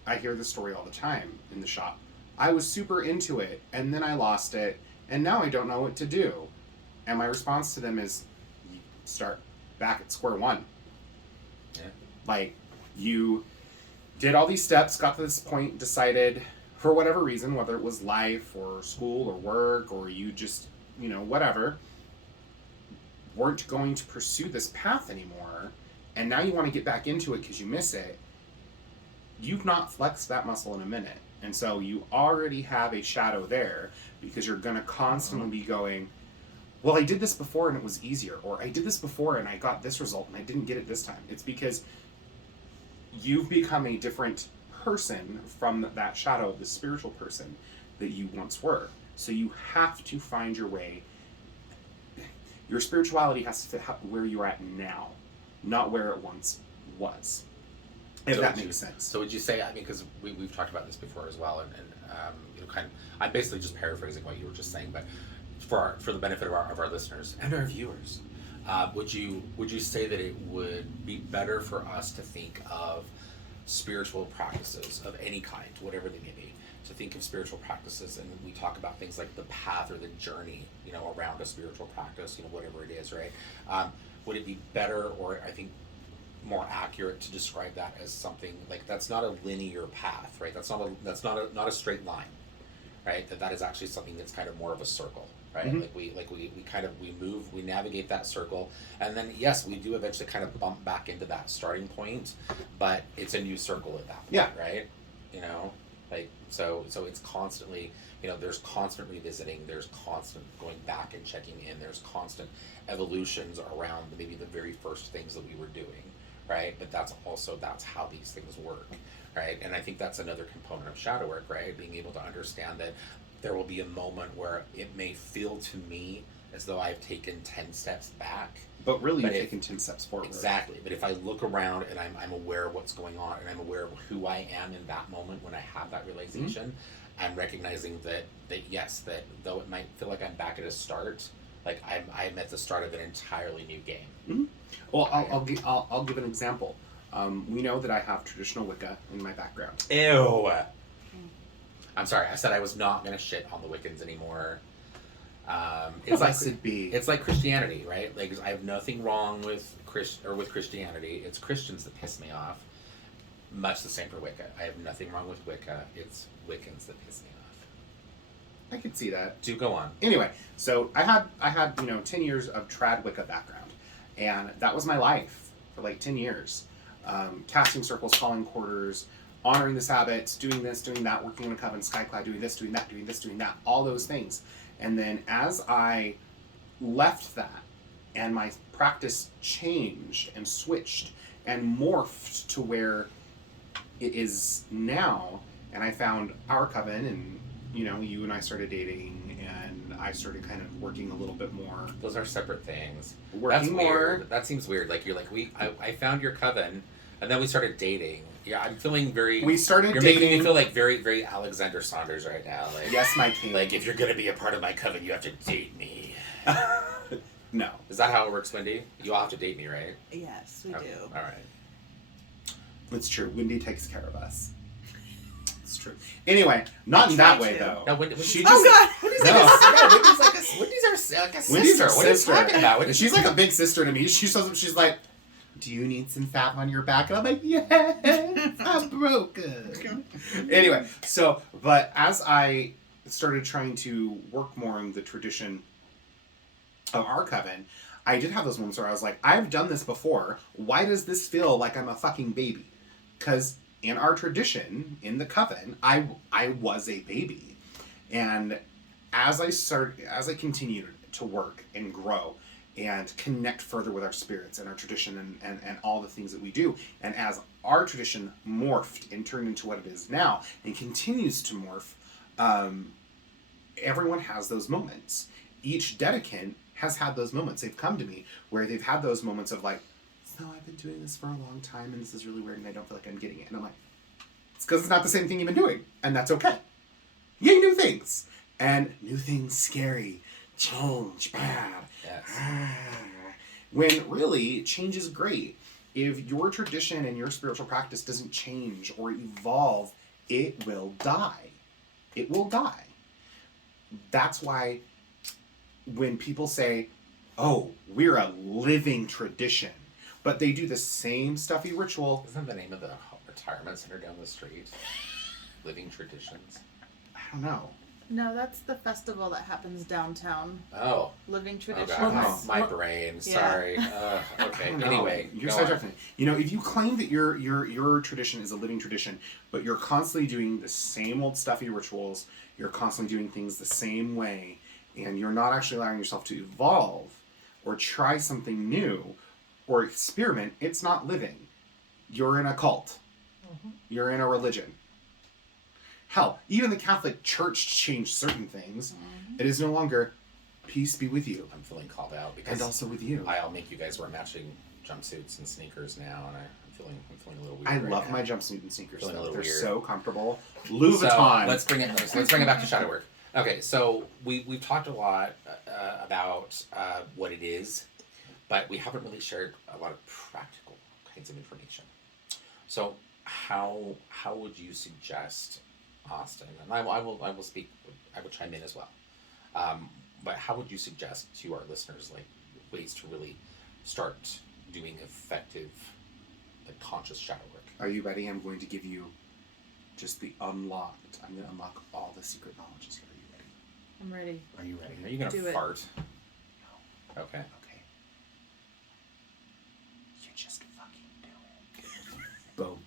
I hear this story all the time in the shop. I was super into it, and then I lost it, and now I don't know what to do. And my response to them is, you start back at square one. Yeah. Like, you did all these steps, got to this point, decided, for whatever reason, whether it was life or school or work, or you just, you know, whatever, weren't going to pursue this path anymore, and now you want to get back into it because you miss it. You've not flexed that muscle in a minute. And so you already have a shadow there, because you're going to constantly be going, well, I did this before and it was easier, or I did this before and I got this result and I didn't get it this time. It's because you've become a different person from that shadow of the spiritual person that you once were. So you have to find your way. Your spirituality has to fit where you're at now, not where it once was. If that makes sense. So would you say, I mean, because we've talked about this before as well, and you know, kind of, I'm basically just paraphrasing what you were just saying, but for the benefit of our listeners and our viewers, would you say that it would be better for us to think of spiritual practices of any kind, whatever they may be, to think of spiritual practices, and we talk about things like the path or the journey, you know, around a spiritual practice, you know, whatever it is, right? Would it be better, or I think more accurate, to describe that as something like that's not a linear path, right? That's not a straight line, right? That is actually something that's kind of more of a circle, right? Mm-hmm. We navigate that circle, and then yes, we do eventually kind of bump back into that starting point, but it's a new circle at that point, Yeah. right? You know, like so it's constantly, you know, there's constant revisiting, there's constant going back and checking in, there's constant evolutions around maybe the very first things that we were doing, right? But that's how these things work, right? And I think that's another component of shadow work, right? Being able to understand that there will be a moment where it may feel to me as though I've taken 10 steps back. But really, you've taken 10 steps forward. Exactly. But if I look around and I'm aware of what's going on, and I'm aware of who I am in that moment when I have that realization, I'm recognizing that yes, that though it might feel like I'm back at a start, like I'm at the start of an entirely new game. Mm-hmm. Well, I'll give an example. We know that I have traditional Wicca in my background. Ew. I'm sorry. I said I was not going to shit on the Wiccans anymore. It's like Christianity, right? Like, I have nothing wrong with Christianity. It's Christians that piss me off. Much the same for Wicca. I have nothing wrong with Wicca. It's Wiccans that piss me off. I could see that. Do go on. Anyway, so I had 10 years of trad Wicca background, and that was my life for like 10 years. Casting circles, calling quarters, honoring the Sabbats, doing this, doing that, working in a coven, Skycloud, doing this, doing that, doing this, doing that, all those things. And then as I left that, and my practice changed and switched and morphed to where it is now, and I found our coven, and you and I started dating, and I started kind of working a little bit more. Those are separate things. Working more. Weird. That seems weird. Like, you're like, I found your coven, and then we started dating. Yeah, I'm feeling very. We started You're dating. making me feel like very, very Alexander Saunders right now. Like, Yes, my king. like, if you're gonna be a part of my coven, you have to date me. No. Is that how it works, Wendy? You all have to date me, right? Yes, we Okay. do. All right. It's true. Wendy takes care of us. It's true. Anyway, not in that way, to. though. No, Wendy, She Oh just, God! Wendy's No. like a sister. Wendy's our sister. Wendy's our What are you sister. talking about? Wendy- She's like a big sister to me. She shows up. She's like, "Do you need some fat on your back?" And I'm like, "Yes, I'm broken." Anyway, but as I started trying to work more in the tradition of our coven, I did have those moments where I was like, I've done this before. Why does this feel like I'm a fucking baby? Because in our tradition, in the coven, I was a baby. And as I continued to work and grow and connect further with our spirits and our tradition and all the things that we do, and as our tradition morphed and turned into what it is now and continues to morph, everyone has those moments. Each dedicant has had those moments. They've come to me where they've had those moments of like, so I've been doing this for a long time and this is really weird and I don't feel like I'm getting it. And I'm like, it's because it's not the same thing you've been doing. And that's okay. Yay, new things. And new things scary. Change, bad. Yes. When really, change is great. If your tradition and your spiritual practice doesn't change or evolve, it will die. It will die. That's why when people say, oh, we're a living tradition, but they do the same stuffy ritual. Isn't the name of the retirement center down the street? Living Traditions. I don't know. No, that's the festival that happens downtown. Oh. Living Oh Traditions. God, my brain. Yeah. Sorry. Okay. Anyway, you're go so on. different. You know, if you claim that your tradition is a living tradition, but you're constantly doing the same old stuffy rituals, you're constantly doing things the same way, and you're not actually allowing yourself to evolve or try something new or experiment, it's not living. You're in a cult. Mm-hmm. You're in a religion. Hell, even the Catholic Church changed certain things. Mm-hmm. It is no longer peace be with you. I'm feeling called out because And also with you. I'll make you guys wear matching jumpsuits and sneakers now, and I'm feeling a little weird. I right love now. my jumpsuit and sneakers. Feeling a Though. little They're weird. so comfortable. Louis So Vuitton. let's bring it back to shadow work. Okay, so we've talked a lot about what it is, but we haven't really shared a lot of practical kinds of information. So how would you suggest, Austin, and I will speak, I will chime in as well. But how would you suggest to our listeners like ways to really start doing effective, like conscious shadow work? Are you ready? I'm going to give you just the unlocked. I'm going to unlock all the secret knowledges here. Are you ready? I'm ready. Are you ready? Are you gonna Do it. fart? No. Okay. Okay. You just fucking do it. Boom.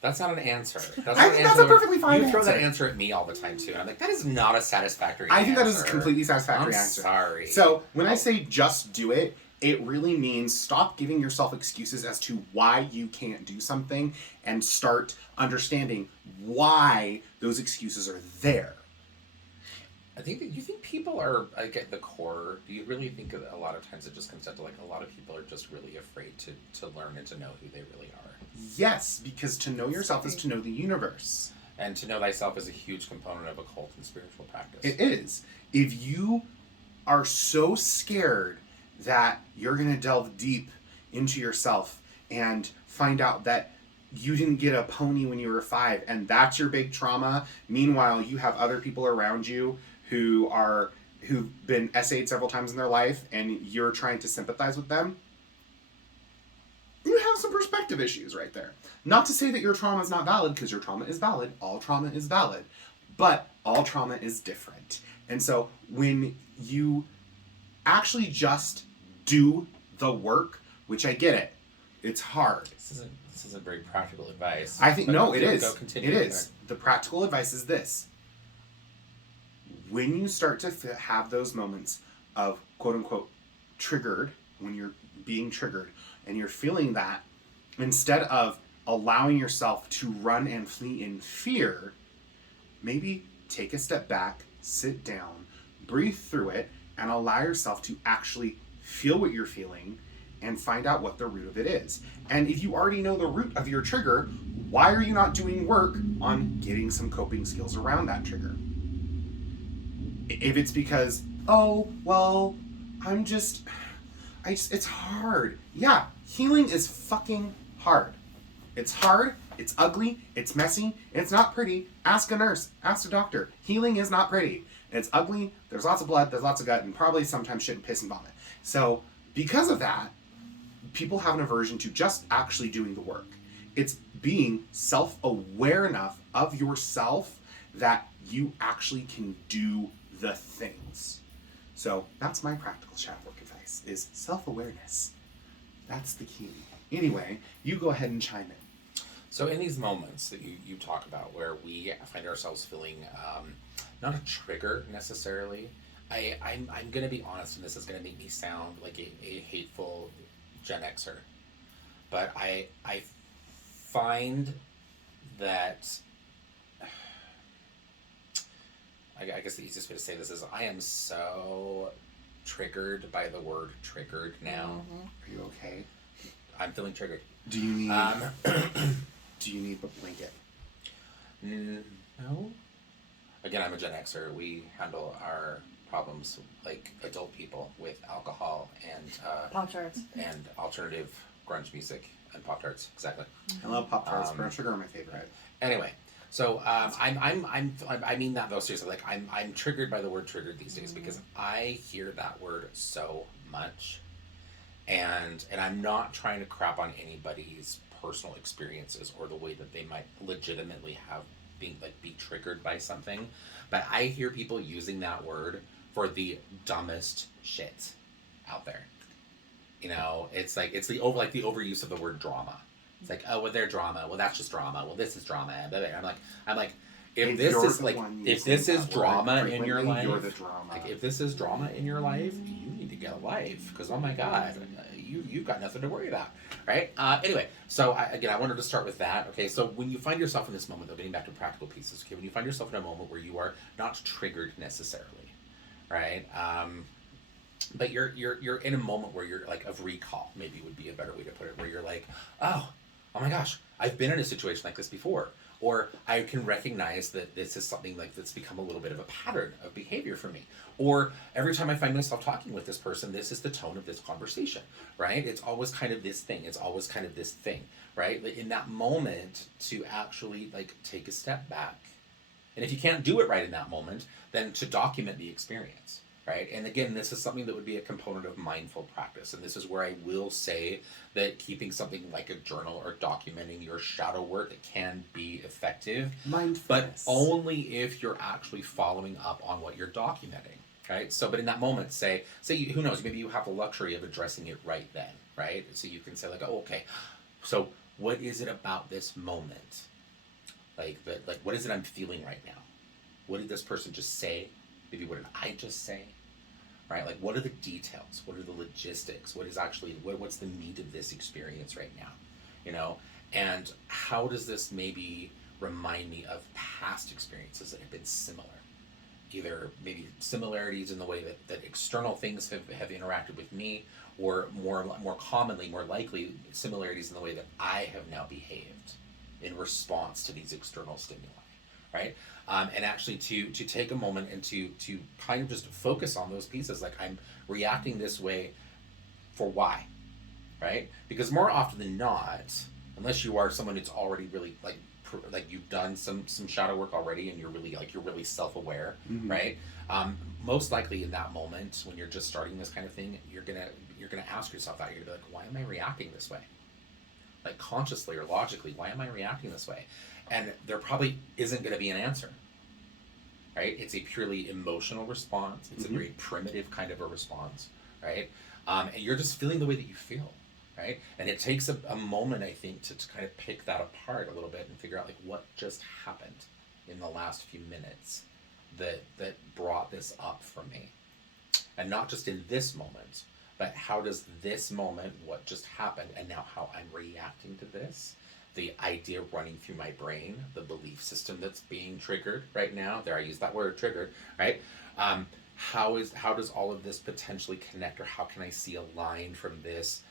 That's not an answer. That's I not an think that's answer. a perfectly fine You throw that answer. answer at me all the time too, and I'm like, that is not a satisfactory I think that answer. is a completely satisfactory I'm answer. sorry. So when I say just do it, it really means stop giving yourself excuses as to why you can't do something and start understanding why those excuses are there. I think that you think people are like at the core. Do you really think that a lot of times it just comes down to like a lot of people are just really afraid to learn and to know who they really are, Yes, because to know yourself is to know the universe. and to know thyself is a huge component of occult and spiritual practice. It is. If you are so scared that you're going to delve deep into yourself and find out that you didn't get a pony when you were 5 and that's your big trauma, meanwhile you have other people around you who've been SA'd several times in their life and you're trying to sympathize with them, you have some perspective issues right there. Not to say that your trauma is not valid, because your trauma is valid. All trauma is valid. But all trauma is different. And so when you actually just do the work, which I get it, it's hard. This isn't very practical advice. I think, but no, go- it go- is. Go continue It there. is. The practical advice is this. When you start to have those moments of quote unquote triggered, when you're being triggered and you're feeling that, instead of allowing yourself to run and flee in fear, maybe take a step back, sit down, breathe through it, and allow yourself to actually feel what you're feeling and find out what the root of it is. And if you already know the root of your trigger, why are you not doing work on getting some coping skills around that trigger? If it's because, oh, well, it's hard. Yeah, healing is fucking hard. It's hard, it's ugly, it's messy, it's not pretty. Ask a nurse, ask a doctor. Healing is not pretty. It's ugly, there's lots of blood, there's lots of gut, and probably sometimes shit and piss and vomit. So, because of that, people have an aversion to just actually doing the work. It's being self-aware enough of yourself that you actually can do the things. So, that's my practical shadow work advice. this is self-awareness. That's the key. Anyway, you go ahead and chime in. So in these moments that you talk about where we find ourselves feeling not a trigger necessarily, I'm going to be honest, and this is going to make me sound like a hateful Gen Xer, but I find that I guess the easiest way to say this is I am so triggered by the word triggered now. Are you okay? I'm feeling triggered. Do you need do you need a blanket? No. Again, I'm a Gen Xer. We handle our problems like adult people with alcohol and Pop-Tarts. and alternative grunge music and Pop-Tarts. Exactly. I love Pop-Tarts. Brown sugar are my favorite. Anyway, so I mean that though seriously. Like I'm triggered by the word triggered these days because I hear that word so much, and I'm not trying to crap on anybody's personal experiences or the way that they might legitimately have be triggered by something, but I hear people using that word for the dumbest shit out there. You know, it's like it's the overuse of the word drama. It's like, oh, well, they're drama. Well, that's just drama. Well, this is drama. I'm like, if this is drama in your life, you're the drama. like if this is drama in your life, you need to get a life because oh my god, you've got nothing to worry about, right? Anyway, so I wanted to start with that. Okay, so when you find yourself in this moment, though, getting back to practical pieces, okay, when you find yourself in a moment where you are not triggered necessarily, right? But you're in a moment where you're like of recall, maybe would be a better way to put it, where you're like, oh my gosh, I've been in a situation like this before. Or I can recognize that this is something like that's become a little bit of a pattern of behavior for me. Or every time I find myself talking with this person, this is the tone of this conversation, right? It's always kind of this thing. It's always kind of this thing, right? In that moment to actually like take a step back. And if you can't do it right in that moment, then to document the experience. Right? And again, this is something that would be a component of mindful practice. And this is where I will say that keeping something like a journal or documenting your shadow work can be effective. Mindfulness. But only if you're actually following up on what you're documenting. Right? So, but in that moment, say you, who knows, maybe you have the luxury of addressing it right then. Right? So you can say like, oh, okay, so what is it about this moment? Like what is it I'm feeling right now? What did this person just say? Maybe what did I just say? Right? Like what are the details? What are the logistics? What is actually what's the meat of this experience right now? You know? And how does this maybe remind me of past experiences that have been similar? Either maybe similarities in the way that external things have interacted with me, or more commonly, more likely, similarities in the way that I have now behaved in response to these external stimuli. Right? And actually to take a moment and to kind of just focus on those pieces. Like I'm reacting this way for why, right? Because more often than not, unless you are someone who's already really like you've done some shadow work already and you're really self-aware, right? Most likely in that moment when you're just starting this kind of thing, you're gonna ask yourself that. You're gonna be like, why am I reacting this way? Like consciously or logically, why am I reacting this way? And there probably isn't going to be an answer, right? It's a purely emotional response. It's a very primitive kind of a response, right? And you're just feeling the way that you feel, right? And it takes a moment, I think, to kind of pick that apart a little bit and figure out like what just happened in the last few minutes that brought this up for me. And not just in this moment, but how does this moment, what just happened, and now how I'm reacting to this, the idea running through my brain, the belief system that's being triggered right now, there I use that word, triggered, right? How does all of this potentially connect, or how can I see a line from this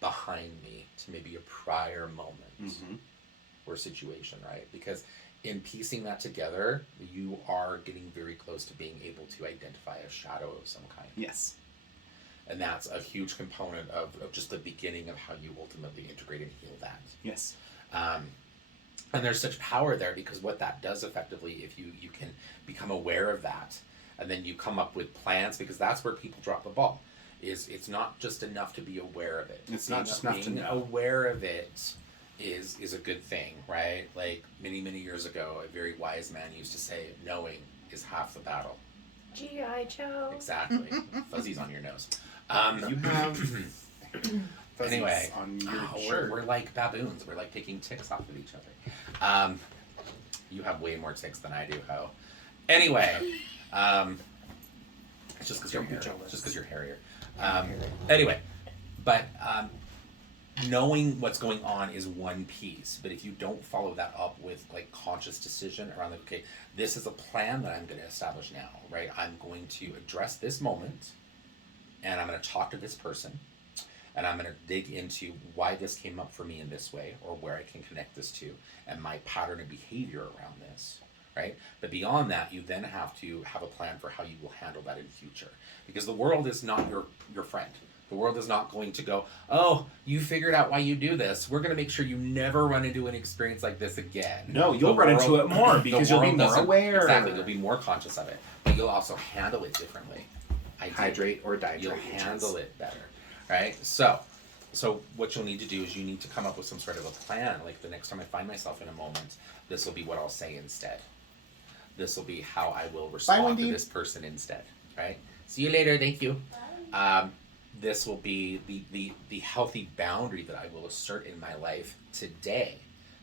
behind me to maybe a prior moment or situation, right? Because in piecing that together, you are getting very close to being able to identify a shadow of some kind. Yes. And that's a huge component of just the beginning of how you ultimately integrate and heal that. Yes. And there's such power there, because what that does effectively, if you can become aware of that, and then you come up with plans, because that's where people drop the ball, is it's not just enough to be aware of it. It's not just enough to being know. aware of it is a good thing, right? Like many years ago, a very wise man used to say, knowing is half the battle. G.I. Joe. Exactly. Fuzzies on your nose. You have fuzzies Anyway, on your we're shirt. like baboons. We're like picking ticks off of each other. You have way more ticks than I do, Ho. Anyway, it's just because you're Don't be hairier. jealous. It's just because you're hairier. Anyway, but knowing what's going on is one piece, but if you don't follow that up with like conscious decision around like, okay, this is a plan that I'm going to establish now, right? I'm going to address this moment, and I'm going to talk to this person, and I'm going to dig into why this came up for me in this way, or where I can connect this to, and my pattern of behavior around this, right? But beyond that, you then have to have a plan for how you will handle that in future, because the world is not your friend. The world is not going to go, oh, you figured out why you do this. We're going to make sure you never run into an experience like this again. No, you'll The run into world- it more the because you'll be world more doesn't- aware. Exactly, you'll be more conscious of it. But you'll also handle it differently. Hydrate or dihydrate. You'll handle it better, right? So what you'll need to do is you need to come up with some sort of a plan. Like the next time I find myself in a moment, this will be what I'll say instead. This will be how I will respond to Wendy. this person instead, right? See you later, thank you. This will be the healthy boundary that I will assert in my life today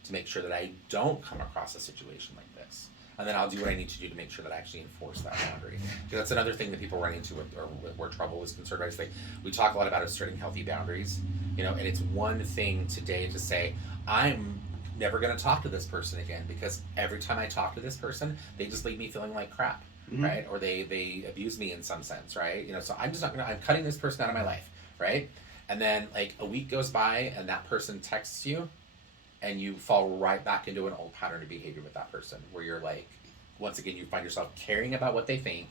to make sure that I don't come across a situation like this. And then I'll do what I need to do to make sure that I actually enforce that boundary. Because that's another thing that people run into with, or where trouble is concerned, right? It's like, we talk a lot about asserting healthy boundaries, you know, and it's one thing today to say, I'm never going to talk to this person again, because every time I talk to this person, they just leave me feeling like crap. Mhm. Right? Or they abuse me in some sense, right? You know, so I'm just not gonna, I'm cutting this person out of my life, right? And then like a week goes by and that person texts you and you fall right back into an old pattern of behavior with that person where you're like, once again, you find yourself caring about what they think,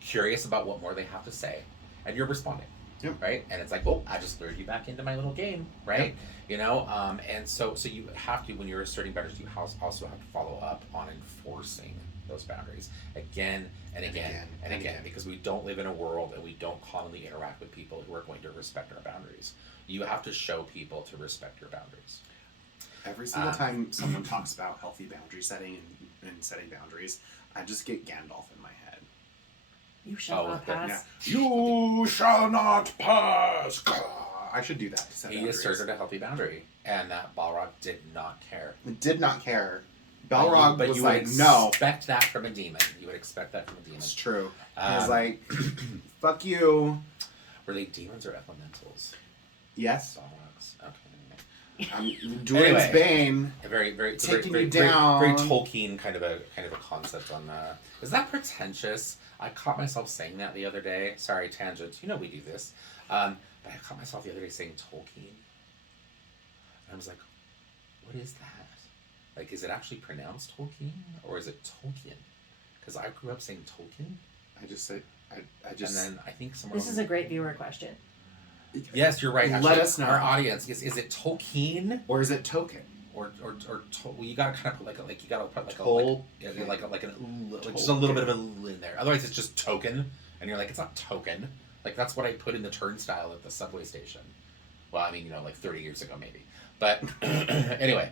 curious about what more they have to say, and you're responding. Yep. Right? And it's like, oh, I just lured you back into my little game, right? Yep. You know, and so you have to, when you're asserting boundaries, you also have to follow up on enforcing those boundaries again and again and again, because we don't live in a world and we don't commonly interact with people who are going to respect our boundaries. You have to show people to respect your boundaries. Every single time someone talks about healthy boundary setting and setting boundaries, I just get Gandalf in my head. You shall not but pass. You shall not pass. I should do that to set He boundaries. asserted a healthy boundary, and that Balrog did not care. Did not care. Balrog but was you like, would no. expect that from a demon. You would expect that from a demon. It's true. He was Um, like, fuck you. Were they demons or elementals? Yes. Balrogs. Okay. I'm doing Anyway. its bane. A very, very, it's a Taking very, you very, down. very Tolkien kind of a concept on. Is that pretentious? I caught myself saying that the other day. Sorry, tangent. You know we do this. But I caught myself the other day saying Tolkien. And I was like, what is that? Like, is it actually pronounced Tolkien or is it Tolkien? Because I grew up saying Tolkien, I just said, I and just. then I think someone. This is a great viewer question. Yes, you're right. Let Actually, us know. Our audience is it Tolkien Or is it token? or well, you gotta kind of put like you gotta put like Tol- like an ooh, like just a little bit of a ooh in there. Otherwise, it's just token, and you're like, it's not token. Like that's what I put in the turnstile at the subway station. Well, I mean, you know, like 30 years ago maybe. But anyway,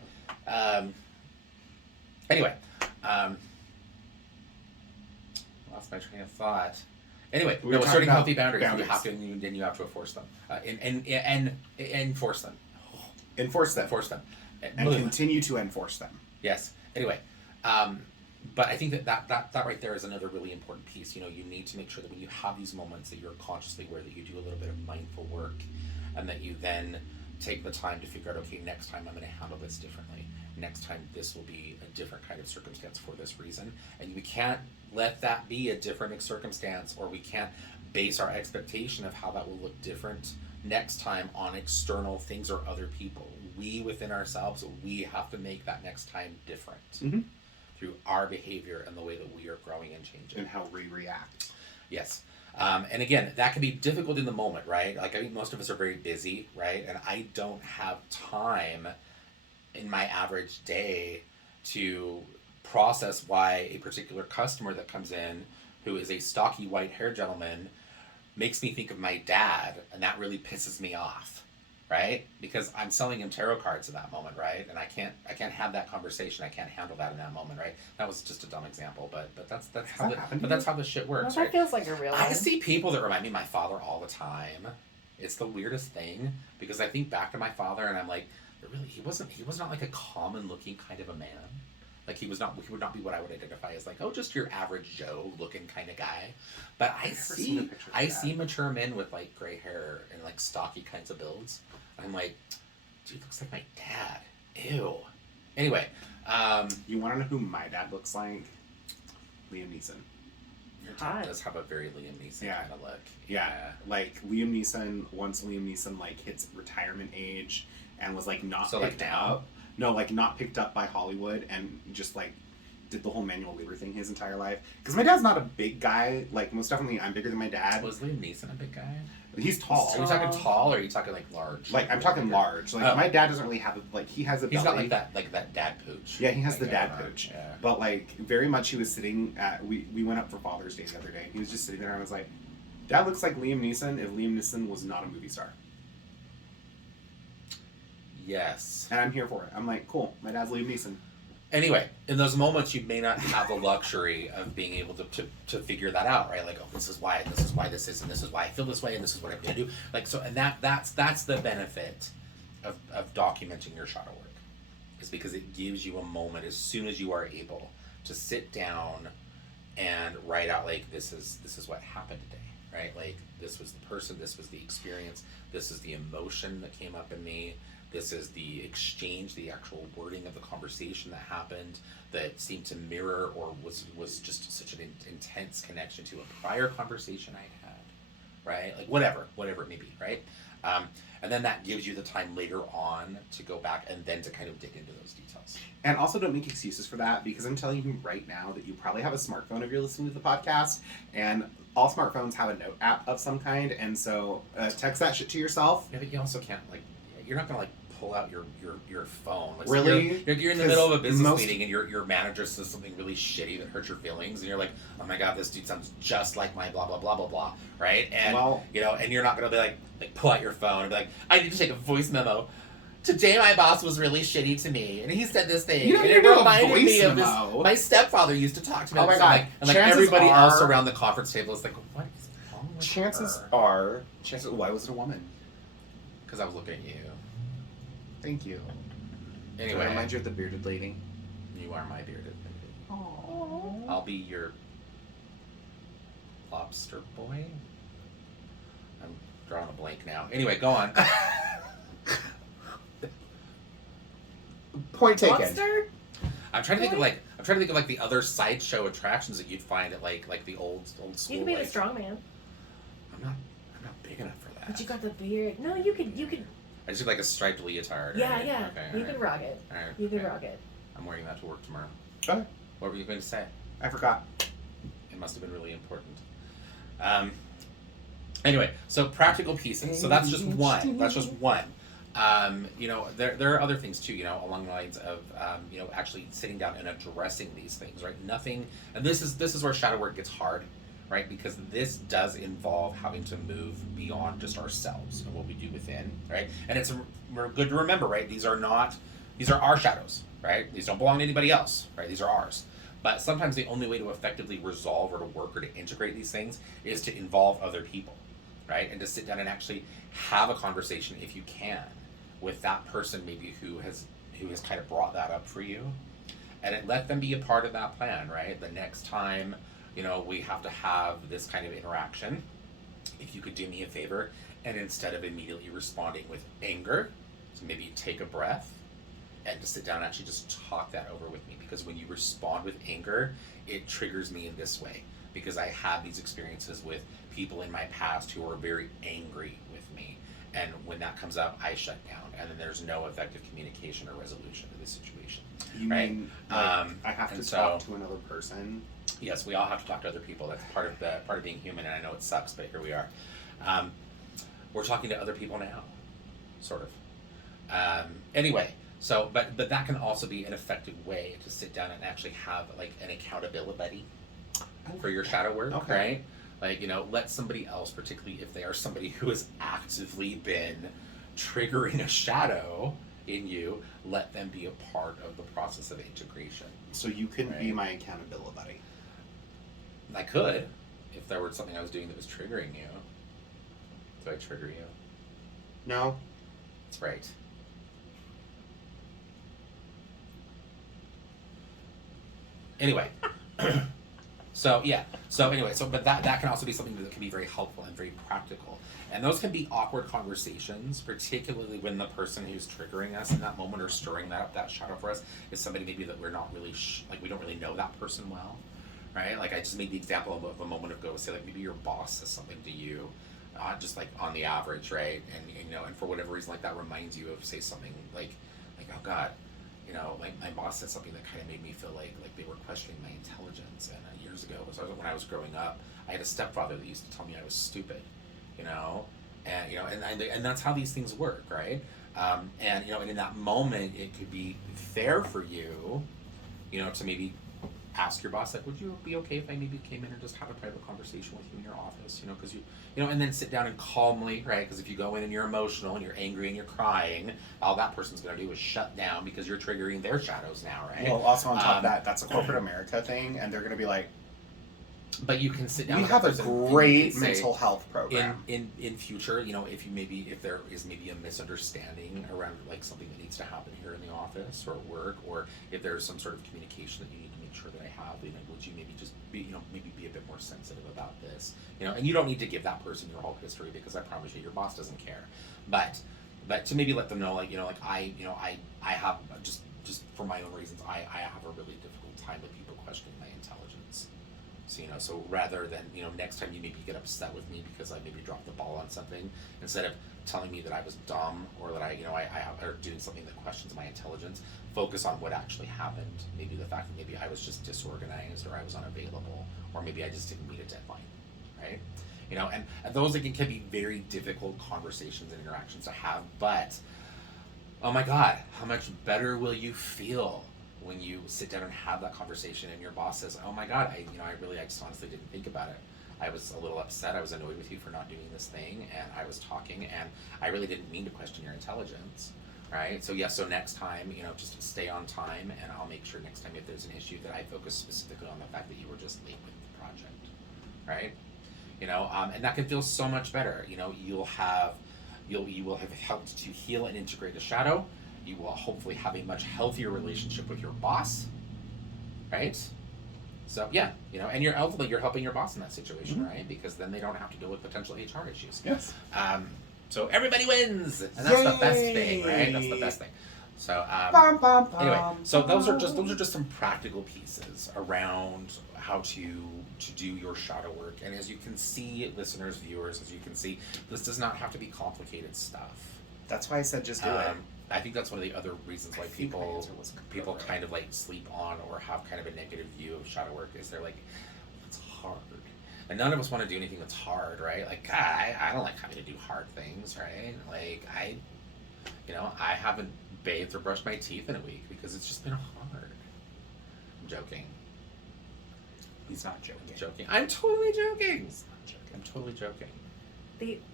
lost my train of thought. Anyway, We were talking asserting about healthy boundaries. boundaries. You have to, and then you have to enforce them, and enforce them. Enforce them. Enforce them. And continue to enforce them. Yes. Anyway, but I think that right there is another really important piece. You know, you need to make sure that when you have these moments that you're consciously aware, that you do a little bit of mindful work, and that you then take the time to figure out, okay, next time I'm going to handle this differently. Next time this will be a different kind of circumstance for this reason. And we can't let that be a different circumstance, or we can't base our expectation of how that will look different next time on external things or other people. We within ourselves, we have to make that next time different Mhm. through our behavior and the way that we are growing and changing. And how we react. Yes. And again, that can be difficult in the moment, right? Like, I think most of us are very busy, right? And I don't have time in my average day to process why a particular customer that comes in, who is a stocky white hair gentleman, makes me think of my dad, and that really pisses me off, right? Because I'm selling him tarot cards at that moment, right? And I can't have that conversation. I can't handle that in that moment, right? That was just a dumb example, but that's how this shit works, Well, right? that feels like a real I one. see people that remind me of my father all the time. It's the weirdest thing because I think back to my father and I'm like, really, he was not like a common looking kind of a man. Like he would not be what I would identify as like, oh, just your average Joe looking kind of guy. But I see mature men with like gray hair and like stocky kinds of builds. I'm like, dude, looks like my dad. Ew. Anyway, You want to know who my dad looks like? Liam Neeson. your dad does have a very Liam Neeson kind of look. Yeah, like Liam Neeson. Once Liam Neeson like hits retirement age and was like not So, picked like, now? up. No, like not picked up by Hollywood and just like did the whole manual labor thing his entire life. Because my dad's not a big guy. Like most definitely, I'm bigger than my dad. Was Liam Neeson a big guy? He's tall. Are you talking tall or are you talking like large? Like I'm talking large. Like my dad doesn't really have a, like he has a. He's belly. got like that dad pooch. Yeah, he has Like, the dad I don't know. pooch. Yeah. But like very much, he was sitting at. We went up for Father's Day the other day. He was just sitting there, and I was like, "Dad looks like Liam Neeson if Liam Neeson was not a movie star." Yes. And I'm here for it. I'm like, cool. My dad's Liam Neeson. Anyway, in those moments, you may not have the luxury of being able to figure that out, right? Like, oh, this is why, and this is why this is, and this is why I feel this way, and this is what I'm gonna do. Like, so, and that's the benefit of documenting your shadow work, is because it gives you a moment as soon as you are able to sit down and write out like this is what happened today, right? Like this was the person, this was the experience, this is the emotion that came up in me. This is the exchange, the actual wording of the conversation that happened that seemed to mirror or was just such an intense connection to a prior conversation I'd had, right? Like whatever it may be, right? And then that gives you the time later on to go back and then to kind of dig into those details. And also don't make excuses for that, because I'm telling you right now that you probably have a smartphone if you're listening to the podcast, and all smartphones have a note app of some kind, and so text that shit to yourself. Yeah, but you also can't you're not gonna pull out your phone. Like, Really? You're in the middle of a business meeting and your manager says something really shitty that hurts your feelings, and you're like, oh my god, this dude sounds just like my blah blah blah blah blah, right? And and you're not gonna be like pull out your phone and be like, I need to take a voice memo. Today my boss was really shitty to me, and he said this thing, You don't and need it to do a reminded voice me of this. memo. My stepfather used to talk to me. Oh my So, God. and Chances everybody else are- around the conference table is like, what is wrong with Chances her? are, why was it a woman? Because I was looking at you. Thank you. Anyway, I remind you of the bearded lady. you are my bearded lady. Aww. I'll be your lobster boy. I'm drawing a blank now. Anyway, go on. Point taken. Lobster? I'm trying to think of like the other sideshow attractions that you'd find at like the old school. You could be the like, strong man. I'm not big enough for that. But you got the beard. No, you could. I just do like a striped leotard. Yeah, right? yeah. Okay, You alright. can rock it. Alright, You can okay. rock it. I'm wearing that to work tomorrow. Okay. What were you going to say? I forgot. It must have been really important. Anyway, so practical pieces. So that's just one. That's just one. There are other things too, along the lines of, actually sitting down and addressing these things, right? Nothing, and this is where shadow work gets hard, right? Because this does involve having to move beyond just ourselves and what we do within, right? And it's good to remember, right? These are our shadows, right? These don't belong to anybody else, right? These are ours. But sometimes the only way to effectively resolve or to work or to integrate these things is to involve other people, right? And to sit down and actually have a conversation, if you can, with that person maybe who has kind of brought that up for you, and let them be a part of that plan, right? The next time, we have to have this kind of interaction, if you could do me a favor, and instead of immediately responding with anger, so maybe take a breath and to sit down and actually just talk that over with me, because when you respond with anger, it triggers me in this way, because I have these experiences with people in my past who are very angry with me, and when that comes up, I shut down, and then there's no effective communication or resolution to the situation. You Right. mean I have to and talk so- to another person? Yes, we all have to talk to other people. That's part of being human, and I know it sucks, but here we are. We're talking to other people now, sort of. Anyway, so but that can also be an effective way to sit down and actually have like an accountability buddy for your shadow work, Okay. right? Like, let somebody else, particularly if they are somebody who has actively been triggering a shadow in you, let them be a part of the process of integration. So you can be Right. my accountability buddy. I could, if there were something I was doing that was triggering you. Do I trigger you? No. That's right. Anyway. So but that can also be something that can be very helpful and very practical. And those can be awkward conversations, particularly when the person who's triggering us in that moment or stirring that shadow for us is somebody maybe that we're not really we don't really know that person well, right? Like I just made the example of a moment ago. Say like maybe your boss says something to you, just like on the average, right? And for whatever reason, like that reminds you of say something like oh God, like my boss said something that kind of made me feel like they were questioning my intelligence. And years ago, when I was growing up, I had a stepfather that used to tell me I was stupid, and that's how these things work, right? And in that moment, it could be fair for you, to maybe ask your boss, like, would you be okay if I maybe came in and just have a private conversation with you in your office, because and then sit down and calmly, right? Because if you go in and you're emotional and you're angry and you're crying, all that person's going to do is shut down because you're triggering their shadows now, right? Well, also on top of that, that's a corporate America thing, and they're going to be like, but you can sit down. we with have that a person and you great can say, mental health program. in future, if there is maybe a misunderstanding around like something that needs to happen here in the office or work, or if there's some sort of communication that you need to make sure that I have, would you maybe just be maybe be a bit more sensitive about this, and you don't need to give that person your whole history because I promise you your boss doesn't care, but to maybe let them know I have just for my own reasons I have a really difficult time with people questioning my intelligence. So rather than, next time you maybe get upset with me because I maybe dropped the ball on something, instead of telling me that I was dumb or that I or doing something that questions my intelligence, focus on what actually happened. Maybe the fact that maybe I was just disorganized or I was unavailable or maybe I just didn't meet a deadline, right? And those again can be very difficult conversations and interactions to have, but oh my God, how much better will you feel when you sit down and have that conversation and your boss says, oh my God, I just honestly didn't think about it. I was a little upset. I was annoyed with you for not doing this thing, and I was talking, and I really didn't mean to question your intelligence, right? So next time, just stay on time, and I'll make sure next time if there's an issue that I focus specifically on the fact that you were just late with the project, right? And that can feel so much better. You will have helped to heal and integrate a shadow. You will hopefully have a much healthier relationship with your boss, right? So and you're helping your boss in that situation, Mm-hmm. right? Because then they don't have to deal with potential HR issues. Yes. So everybody wins, and that's the best thing, right? That's the best thing. So Bum, bum, bum, anyway, so those are bum. just some practical pieces around how to do your shadow work. And as you can see, listeners, viewers, as you can see, this does not have to be complicated stuff. That's why I said just do it. I think that's one of the other reasons why I think my people answer was people correct. kind of like sleep on or have kind of a negative view of shadow work is they're like, it's hard. And none of us want to do anything that's hard, right? Like, God, I don't like having to do hard things, right? Like, I haven't bathed or brushed my teeth in a week because it's just been hard. I'm joking. He's not joking. I'm joking. I'm totally joking. He's not joking. I'm totally joking.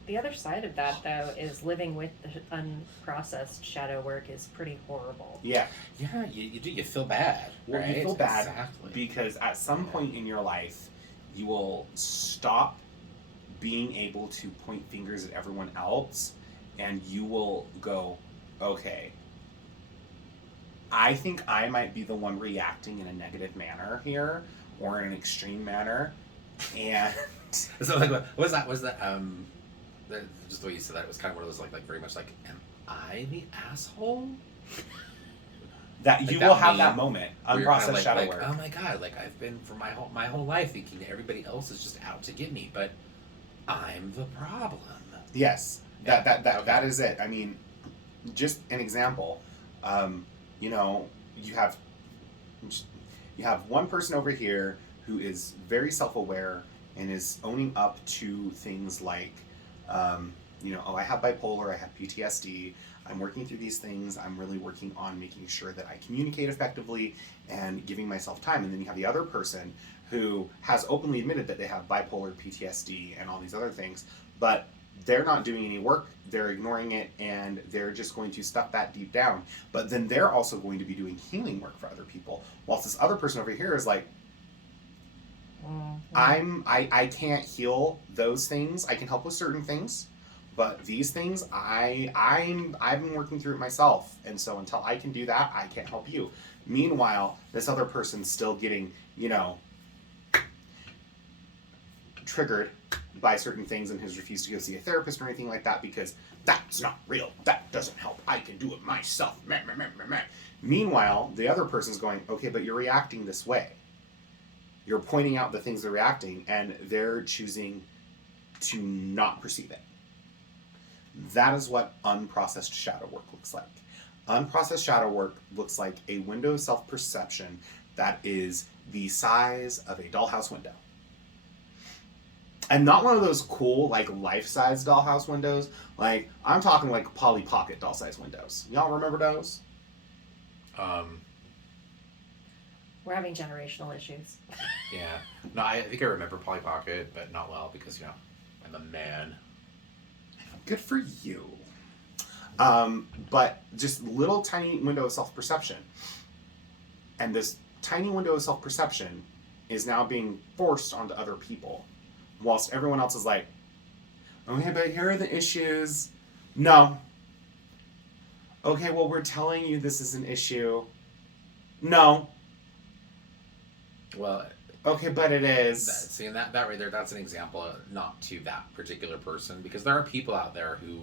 The other side of that though is living with the unprocessed shadow work is pretty horrible. Yeah. Yeah, you do. You feel bad. Well, right? you feel bad Exactly. because at some point in your life, you will stop being able to point fingers at everyone else, and you will go, okay, I think I might be the one reacting in a negative manner here, or in an extreme manner, and So like, what was that? Just the way you said that, it was kind of one of those like very much like, am I the asshole? that Like you that will have meme that moment. Where you're kinda Unprocessed shadow like, work. oh my God, like I've been for my whole life thinking that everybody else is just out to get me, but I'm the problem. Yes, Yeah, that is it. I mean, just an example. You have one person over here who is very self-aware and is owning up to things like, I have bipolar, I have PTSD. I'm working through these things. I'm really working on making sure that I communicate effectively and giving myself time. And then you have the other person who has openly admitted that they have bipolar, PTSD, and all these other things, but they're not doing any work, they're ignoring it, and they're just going to stuff that deep down. But then they're also going to be doing healing work for other people. Whilst this other person over here is like, I can't heal those things. I can help with certain things, but these things I've been working through it myself. And so until I can do that, I can't help you. Meanwhile, this other person's still getting, triggered by certain things and has refused to go see a therapist or anything like that because that's not real. That doesn't help. I can do it myself. Meh, meh, meh, meh, meh. Meanwhile, the other person's going, okay, but you're reacting this way. You're pointing out the things they're reacting, and they're choosing to not perceive it. That is what unprocessed shadow work looks like. Unprocessed shadow work looks like a window of self-perception that is the size of a dollhouse window. And not one of those cool, like, life-size dollhouse windows. Like, I'm talking like Polly Pocket doll-size windows. Y'all remember those? We're having generational issues. Yeah. No, I think I remember Polly Pocket, but not well because, I'm a man. Good for you. But just little tiny window of self-perception. And this tiny window of self-perception is now being forced onto other people. Whilst everyone else is like, okay, but here are the issues. No. Okay, well, we're telling you this is an issue. No. Well, okay, but it is. See, and that right there, that's an example, not to that particular person, because there are people out there who,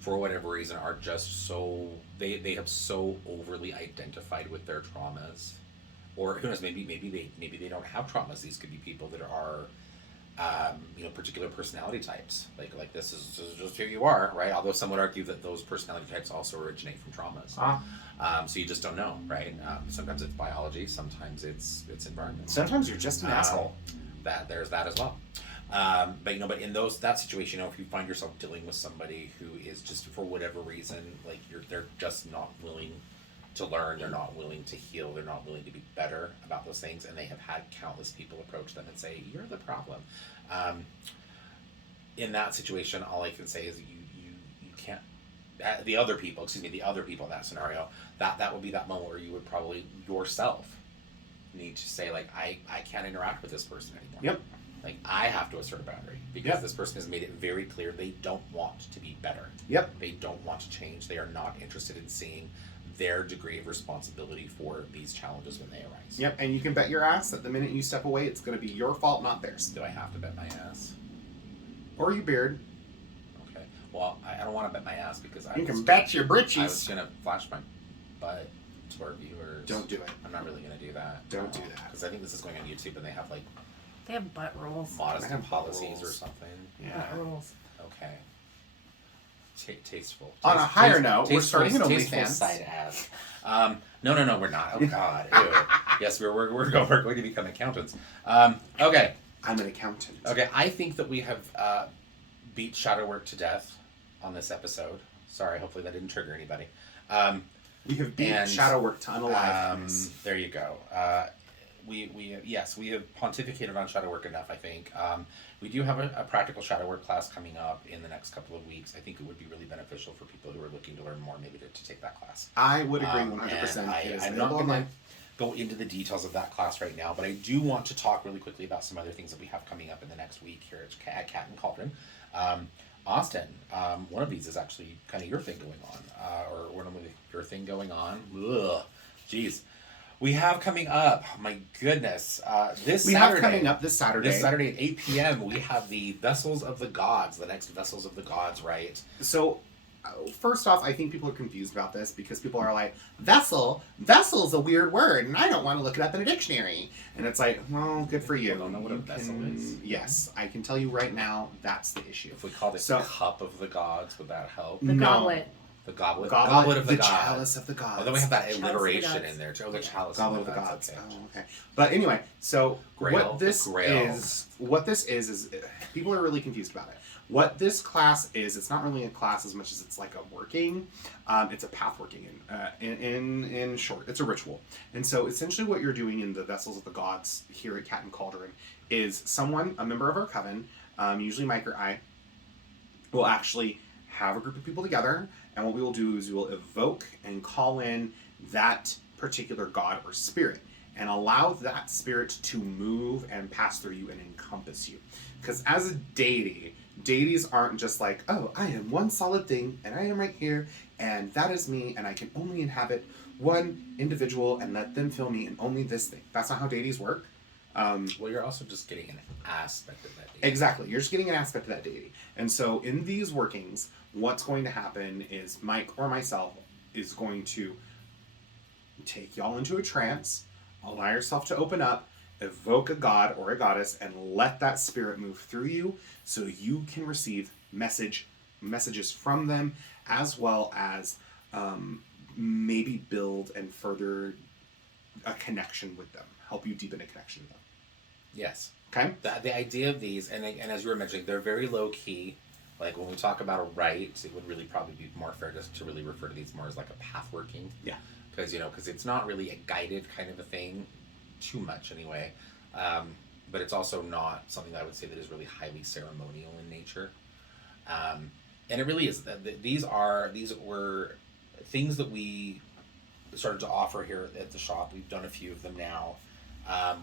for whatever reason, are just so they have so overly identified with their traumas, or who knows, maybe they don't have traumas. These could be people that are, particular personality types. Like this is just who you are, right? Although some would argue that those personality types also originate from traumas. So you just don't know, right? Sometimes it's biology, sometimes it's environment. Sometimes you're just an asshole. There's that as well. But in that situation, if you find yourself dealing with somebody who is just for whatever reason, like they're just not willing to learn, they're not willing to heal, they're not willing to be better about those things, and they have had countless people approach them and say, "You're the problem." In that situation, all I can say is you can't. The other people in that scenario, that would be that moment where you would probably yourself need to say, like, I can't interact with this person anymore. Yep. Like, I have to assert a boundary because this person has made it very clear they don't want to be better. Yep. They don't want to change. They are not interested in seeing their degree of responsibility for these challenges when they arise. Yep, and you can bet your ass that the minute you step away, it's going to be your fault, not theirs. Do I have to bet my ass? Or you beard. Okay. Well, I don't want to bet my ass because You can bet your I britches. was going to flash my butt to our viewers. Don't do it. I'm not really going to do that. Don't do that. Because I think this is going on YouTube and they have, like, They have butt rules. modesty They have butt policies or rules. something. Yeah. Butt rules. Okay. Tasteful. On a higher note, we're starting an tasteful OnlyFans. side ass. No, we're not. Oh God. Ew. Yes, we're going to become accountants. Okay. I'm an accountant. Okay. I think that we have beat shadow work to death on this episode. Sorry. Hopefully that didn't trigger anybody. We have beat shadow work to unalive. There you go. We have pontificated on shadow work enough, I think. We do have a practical shadow work class coming up in the next couple of weeks. I think it would be really beneficial for people who are looking to learn more, maybe to take that class. I would agree 100%. And I'm not going to go into the details of that class right now, but I do want to talk really quickly about some other things that we have coming up in the next week here at Cat and Cauldron. Austin, one of these is actually kind of your thing going on, or one of your thing going on. Ugh, jeez. We have coming up, my goodness, this Saturday at 8 p.m. we have the Vessels of the Gods, the next Vessels of the Gods, right? So, first off, I think people are confused about this because people are like, vessel's a weird word, and I don't want to look it up in a dictionary. And it's like, well, good for you. People don't know what a vessel is. Yes, I can tell you right now, that's the issue. If we called it Cup of the Gods, would that help? The goblet. The goblet of the the gods. chalice of the gods. Oh, then we have that Chalice alliteration of the in there too. Oh, the chalice Goblet of the gods. Okay. Okay. Oh, okay. But anyway, so Grail, what this is people are really confused about it. What this class is, it's not really a class as much as it's like a working. It's a path working in short. It's a ritual. And so essentially what you're doing in the Vessels of the Gods here at Cat and Cauldron is someone, a member of our coven, usually Mike or I, we'll actually have a group of people together, and what we will do is we will evoke and call in that particular god or spirit and allow that spirit to move and pass through you and encompass you. Because as a deity, deities aren't just like, oh, I am one solid thing and I am right here and that is me and I can only inhabit one individual and let them feel me and only this thing. That's not how deities work. Well, you're also just getting an aspect of that deity. Exactly. You're just getting an aspect of that deity. And so in these workings, what's going to happen is Mike or myself is going to take y'all into a trance, allow yourself to open up, evoke a god or a goddess, and let that spirit move through you so you can receive messages from them, as well as maybe build and further a connection with them, help you deepen a connection with them. Yes. Okay? The idea of these, and as you were mentioning, they're very low key. Like when we talk about a rite, it would really probably be more fair to really refer to these more as like a path working. Yeah. Because it's not really a guided kind of a thing, too much anyway. But it's also not something that I would say that is really highly ceremonial in nature. And it really is. These were things that we started to offer here at the shop. We've done a few of them now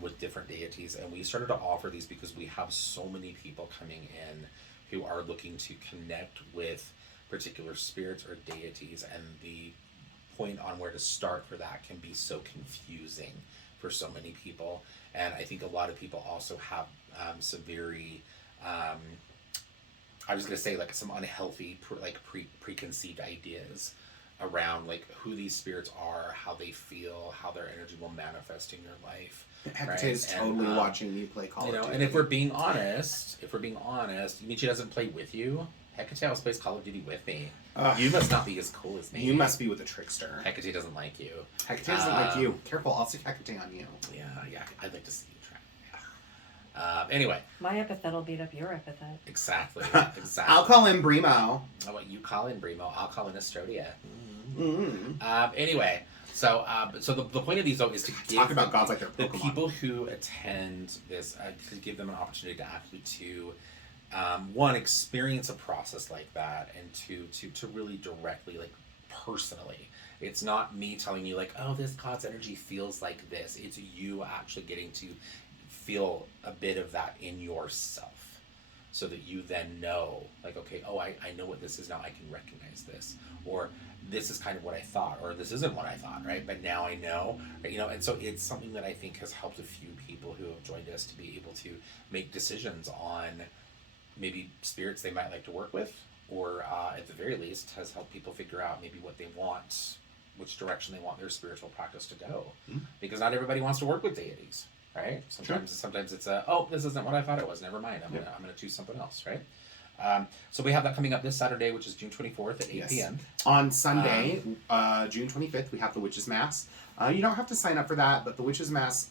with different deities, and we started to offer these because we have so many people coming in who are looking to connect with particular spirits or deities, and the point on where to start for that can be so confusing for so many people. And I think a lot of people also have some very I was going to say like some unhealthy preconceived ideas around like who these spirits are, how they feel, how their energy will manifest in your life. Hecate is totally watching you play Call of Duty. And if we're being honest, you mean she doesn't play with you? Hecate always plays Call of Duty with me. You must not be as cool as me. You must be with a trickster. Hecate doesn't like you. Hecate doesn't like you. Careful, I'll stick Hecate on you. Yeah, I'd like to see you try. Yeah. Anyway. My epithet will beat up your epithet. Exactly. I'll call him Brimo. Oh, what you call in Brimo, I'll call in Astrodia. Mm-hmm. Anyway, so the point of these though is to give talk about gods like they're the Pokemon. people who attend this to give them an opportunity to actually one, experience a process like that, and to really directly, like personally. It's not me telling you like, oh, this god's energy feels like this. It's you actually getting to feel a bit of that in yourself, so that you then know, like, okay, oh, I know what this is now. I can recognize this, or this is kind of what I thought, or this isn't what I thought, right? But now I know, right? And so it's something that I think has helped a few people who have joined us to be able to make decisions on maybe spirits they might like to work with, or at the very least has helped people figure out maybe what they want, which direction they want their spiritual practice to go. Because not everybody wants to work with deities, right? Sometimes it's this isn't what I thought it was. Never mind. I'm gonna choose something else, right? So we have that coming up this Saturday, which is June 24th at 8 p.m. On Sunday, June 25th, we have the Witches' Mass. You don't have to sign up for that, but the Witches' Mass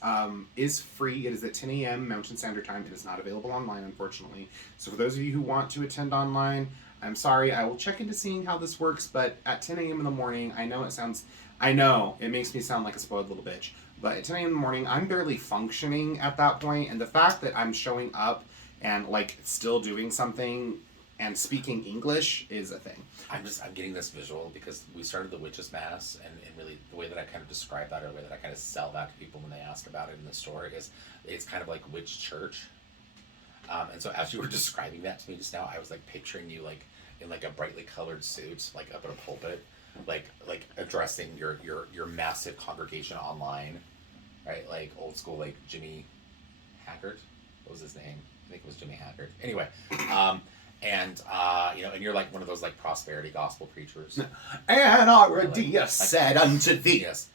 is free. It is at 10 a.m. Mountain Standard Time. It is not available online, unfortunately. So for those of you who want to attend online, I'm sorry. I will check into seeing how this works, but at 10 a.m. in the morning, I know it makes me sound like a spoiled little bitch, but at 10 a.m. in the morning, I'm barely functioning at that point, and the fact that I'm showing up and like still doing something and speaking English is a thing. I'm getting this visual because we started the Witches' Mass, and really the way that I kind of describe that, or the way that I kind of sell that to people when they ask about it in the store, is it's kind of like witch church. And so as you were describing that to me just now, I was like picturing you like in like a brightly colored suit, like up at a pulpit, like addressing your massive congregation online, right? Like old school, like Jimmy Hackert. What was his name? I think it was Jimmy Hackert. Anyway, and you're like one of those like prosperity gospel preachers. And already said unto thee, yes,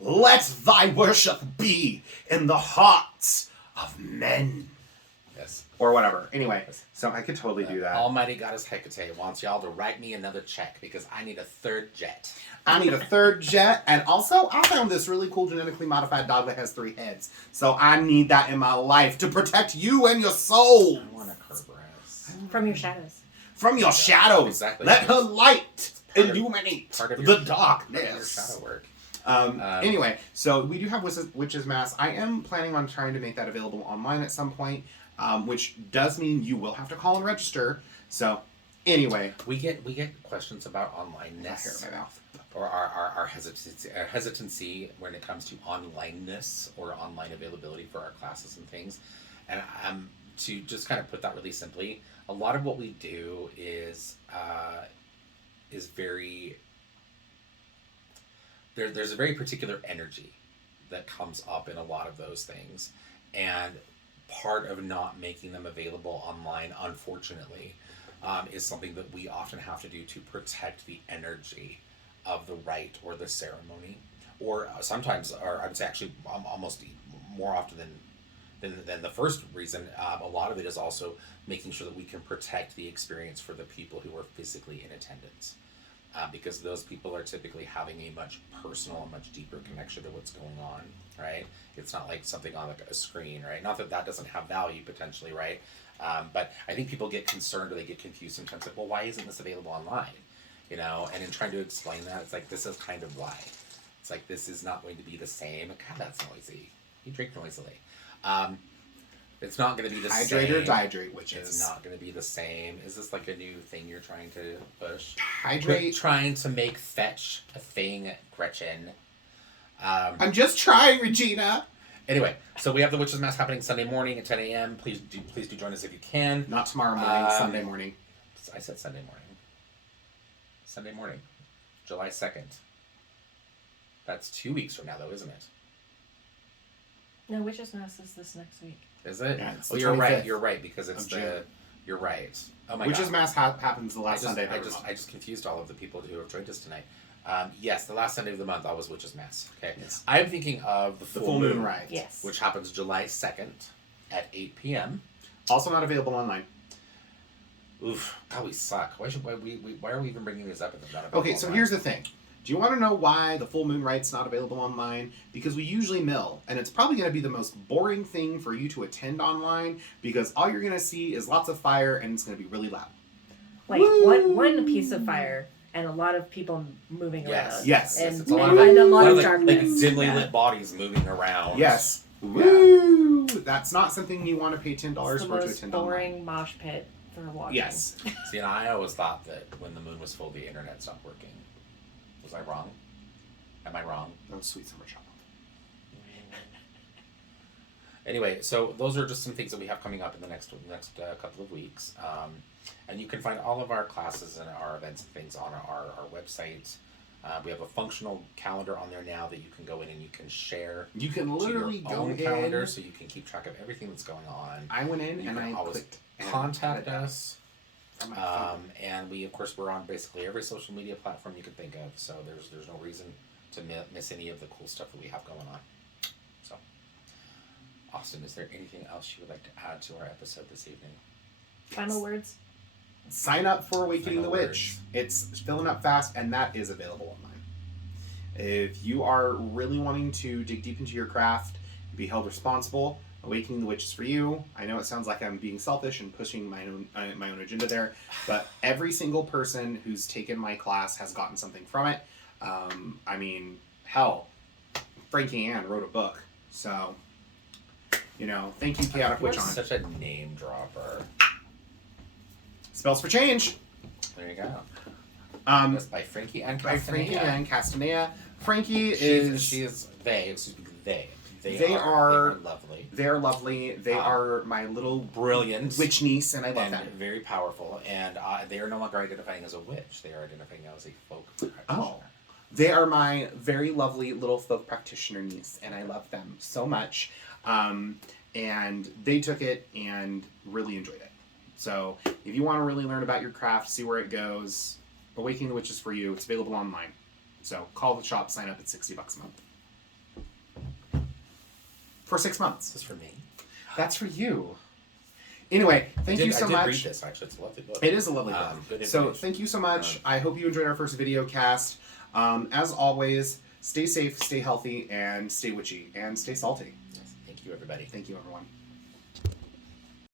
let thy worship be in the hearts of men. yes, or whatever. Anyway, so I could totally do that. Almighty Goddess Hecate wants y'all to write me another check because I need a third jet. I need a third jet, and also I found this really cool genetically modified dog that has 3 heads. So I need that in my life to protect you and your soul. I want a Kerberos. From your shadows. From your shadows. Exactly. Let her light illuminate the darkness. Your shadow work. Anyway, so we do have Witches' Mass. I am planning on trying to make that available online at some point, which does mean you will have to call and register. So Anyway, We get questions about I hair onlineness in my mouth. or our hesitancy when it comes to onlineness or online availability for our classes and things. And to just kind of put that really simply, a lot of what we do is very there's a very particular energy that comes up in a lot of those things, and part of not making them available online, unfortunately, is something that we often have to do to protect the energy of the rite or the ceremony, or sometimes, or I would say actually almost more often than the first reason. A lot of it is also making sure that we can protect the experience for the people who are physically in attendance. Because those people are typically having a much personal and much deeper connection to what's going on, right? It's not like something on like a screen, right? Not that that doesn't have value potentially, right? But I think people get concerned or they get confused sometimes, like, well, why isn't this available online? You know, and in trying to explain that, it's like, this is kind of why. It's like, this is not going to be the same. God, that's noisy. You drink noisily. It's not going to be the Hydrate same. or dihydrate, which It's is not going to be the same. Is this like a new thing you're trying to push? hydrate. Quit trying to make fetch a thing, Gretchen. I'm just trying, Regina. Anyway, so we have the Witches Mass happening Sunday morning at 10 a.m. Please do join us if you can. Not tomorrow morning, Sunday morning. I said Sunday morning. Sunday morning, July 2nd. That's 2 weeks from now, though, isn't it? No, Witches Mass is this next week. Is it? Yeah, it's Oh, the you're right. 25th You're right because it's of June. You're right. Oh my Witches God. Mass happens the last Sunday of I every month. just confused all of the people who have joined us tonight. Yes, the last Sunday of the month always Witches Mass. Okay. Yes. I'm thinking of the full moon ride. Yes. which happens July 2nd at 8 p.m. Also not available online. Oof, God, we suck. Why are we even bringing this up if it's not available Okay, so online? here's the thing. Do you want to know why the full moon rite's not available online? Because we usually mill, and it's probably going to be the most boring thing for you to attend online because all you're going to see is lots of fire and it's going to be really loud. Like one piece of fire and a lot of people moving Yes. around. Yes. And, Yes, it's a lot of- and a lot of like darkness. dimly Yeah. lit bodies moving around. Yes. Woo! That's not something you want to pay $10 It's the for to most attend online. boring mosh pit for watching. Yes. See, and I always thought that when the moon was full, the internet stopped working. Was I wrong? Am I wrong? Oh, sweet summer child. Anyway, so those are just some things that we have coming up in the next couple of weeks. And you can find all of our classes and our events and things on our website. We have a functional calendar on there now that you can go in and you can share You can to literally your go own in. calendar so you can keep track of everything that's going on. I went in You and can I always clicked Contact us. from my phone. And we, of course, we're on basically every social media platform you can think of. So there's no reason to miss any of the cool stuff that we have going on. So, Austin, is there anything else you would like to add to our episode this evening? Final words? Sign up for Awakening the Final Witch. It's filling up fast, and that is available online. If you are really wanting to dig deep into your craft, be held responsible, Awakening the Witch is for you. I know it sounds like I'm being selfish and pushing my own agenda there, but every single person who's taken my class has gotten something from it. I mean, hell, Frankie Ann wrote a book, so thank you, Chaotic You're Witch on. such a name dropper. Spells for Change. There you go. By That's by Frankie and Frankie Castaneda. and Castanea. Frankie They. Excuse me. They are lovely. They're lovely. They are my little Brilliant. witch niece, and I love And them. very powerful. And they are no longer identifying as a witch. They are identifying as a folk practitioner. Oh. They are my very lovely little folk practitioner niece, and I love them so much. And they took it and really enjoyed it. So if you want to really learn about your craft, see where it goes, Awakening the Witch is for you. It's available online. So call the shop, sign up at $60 a month. For 6 months. This is for me. That's for you. Anyway, thank you so I much. did read this, actually. It's a lovely book. It is a lovely book. Good So information. thank you so much. I hope you enjoyed our first video cast. As always, stay safe, stay healthy, and stay witchy, and stay salty. Yes, thank you, everybody. Thank you, everyone.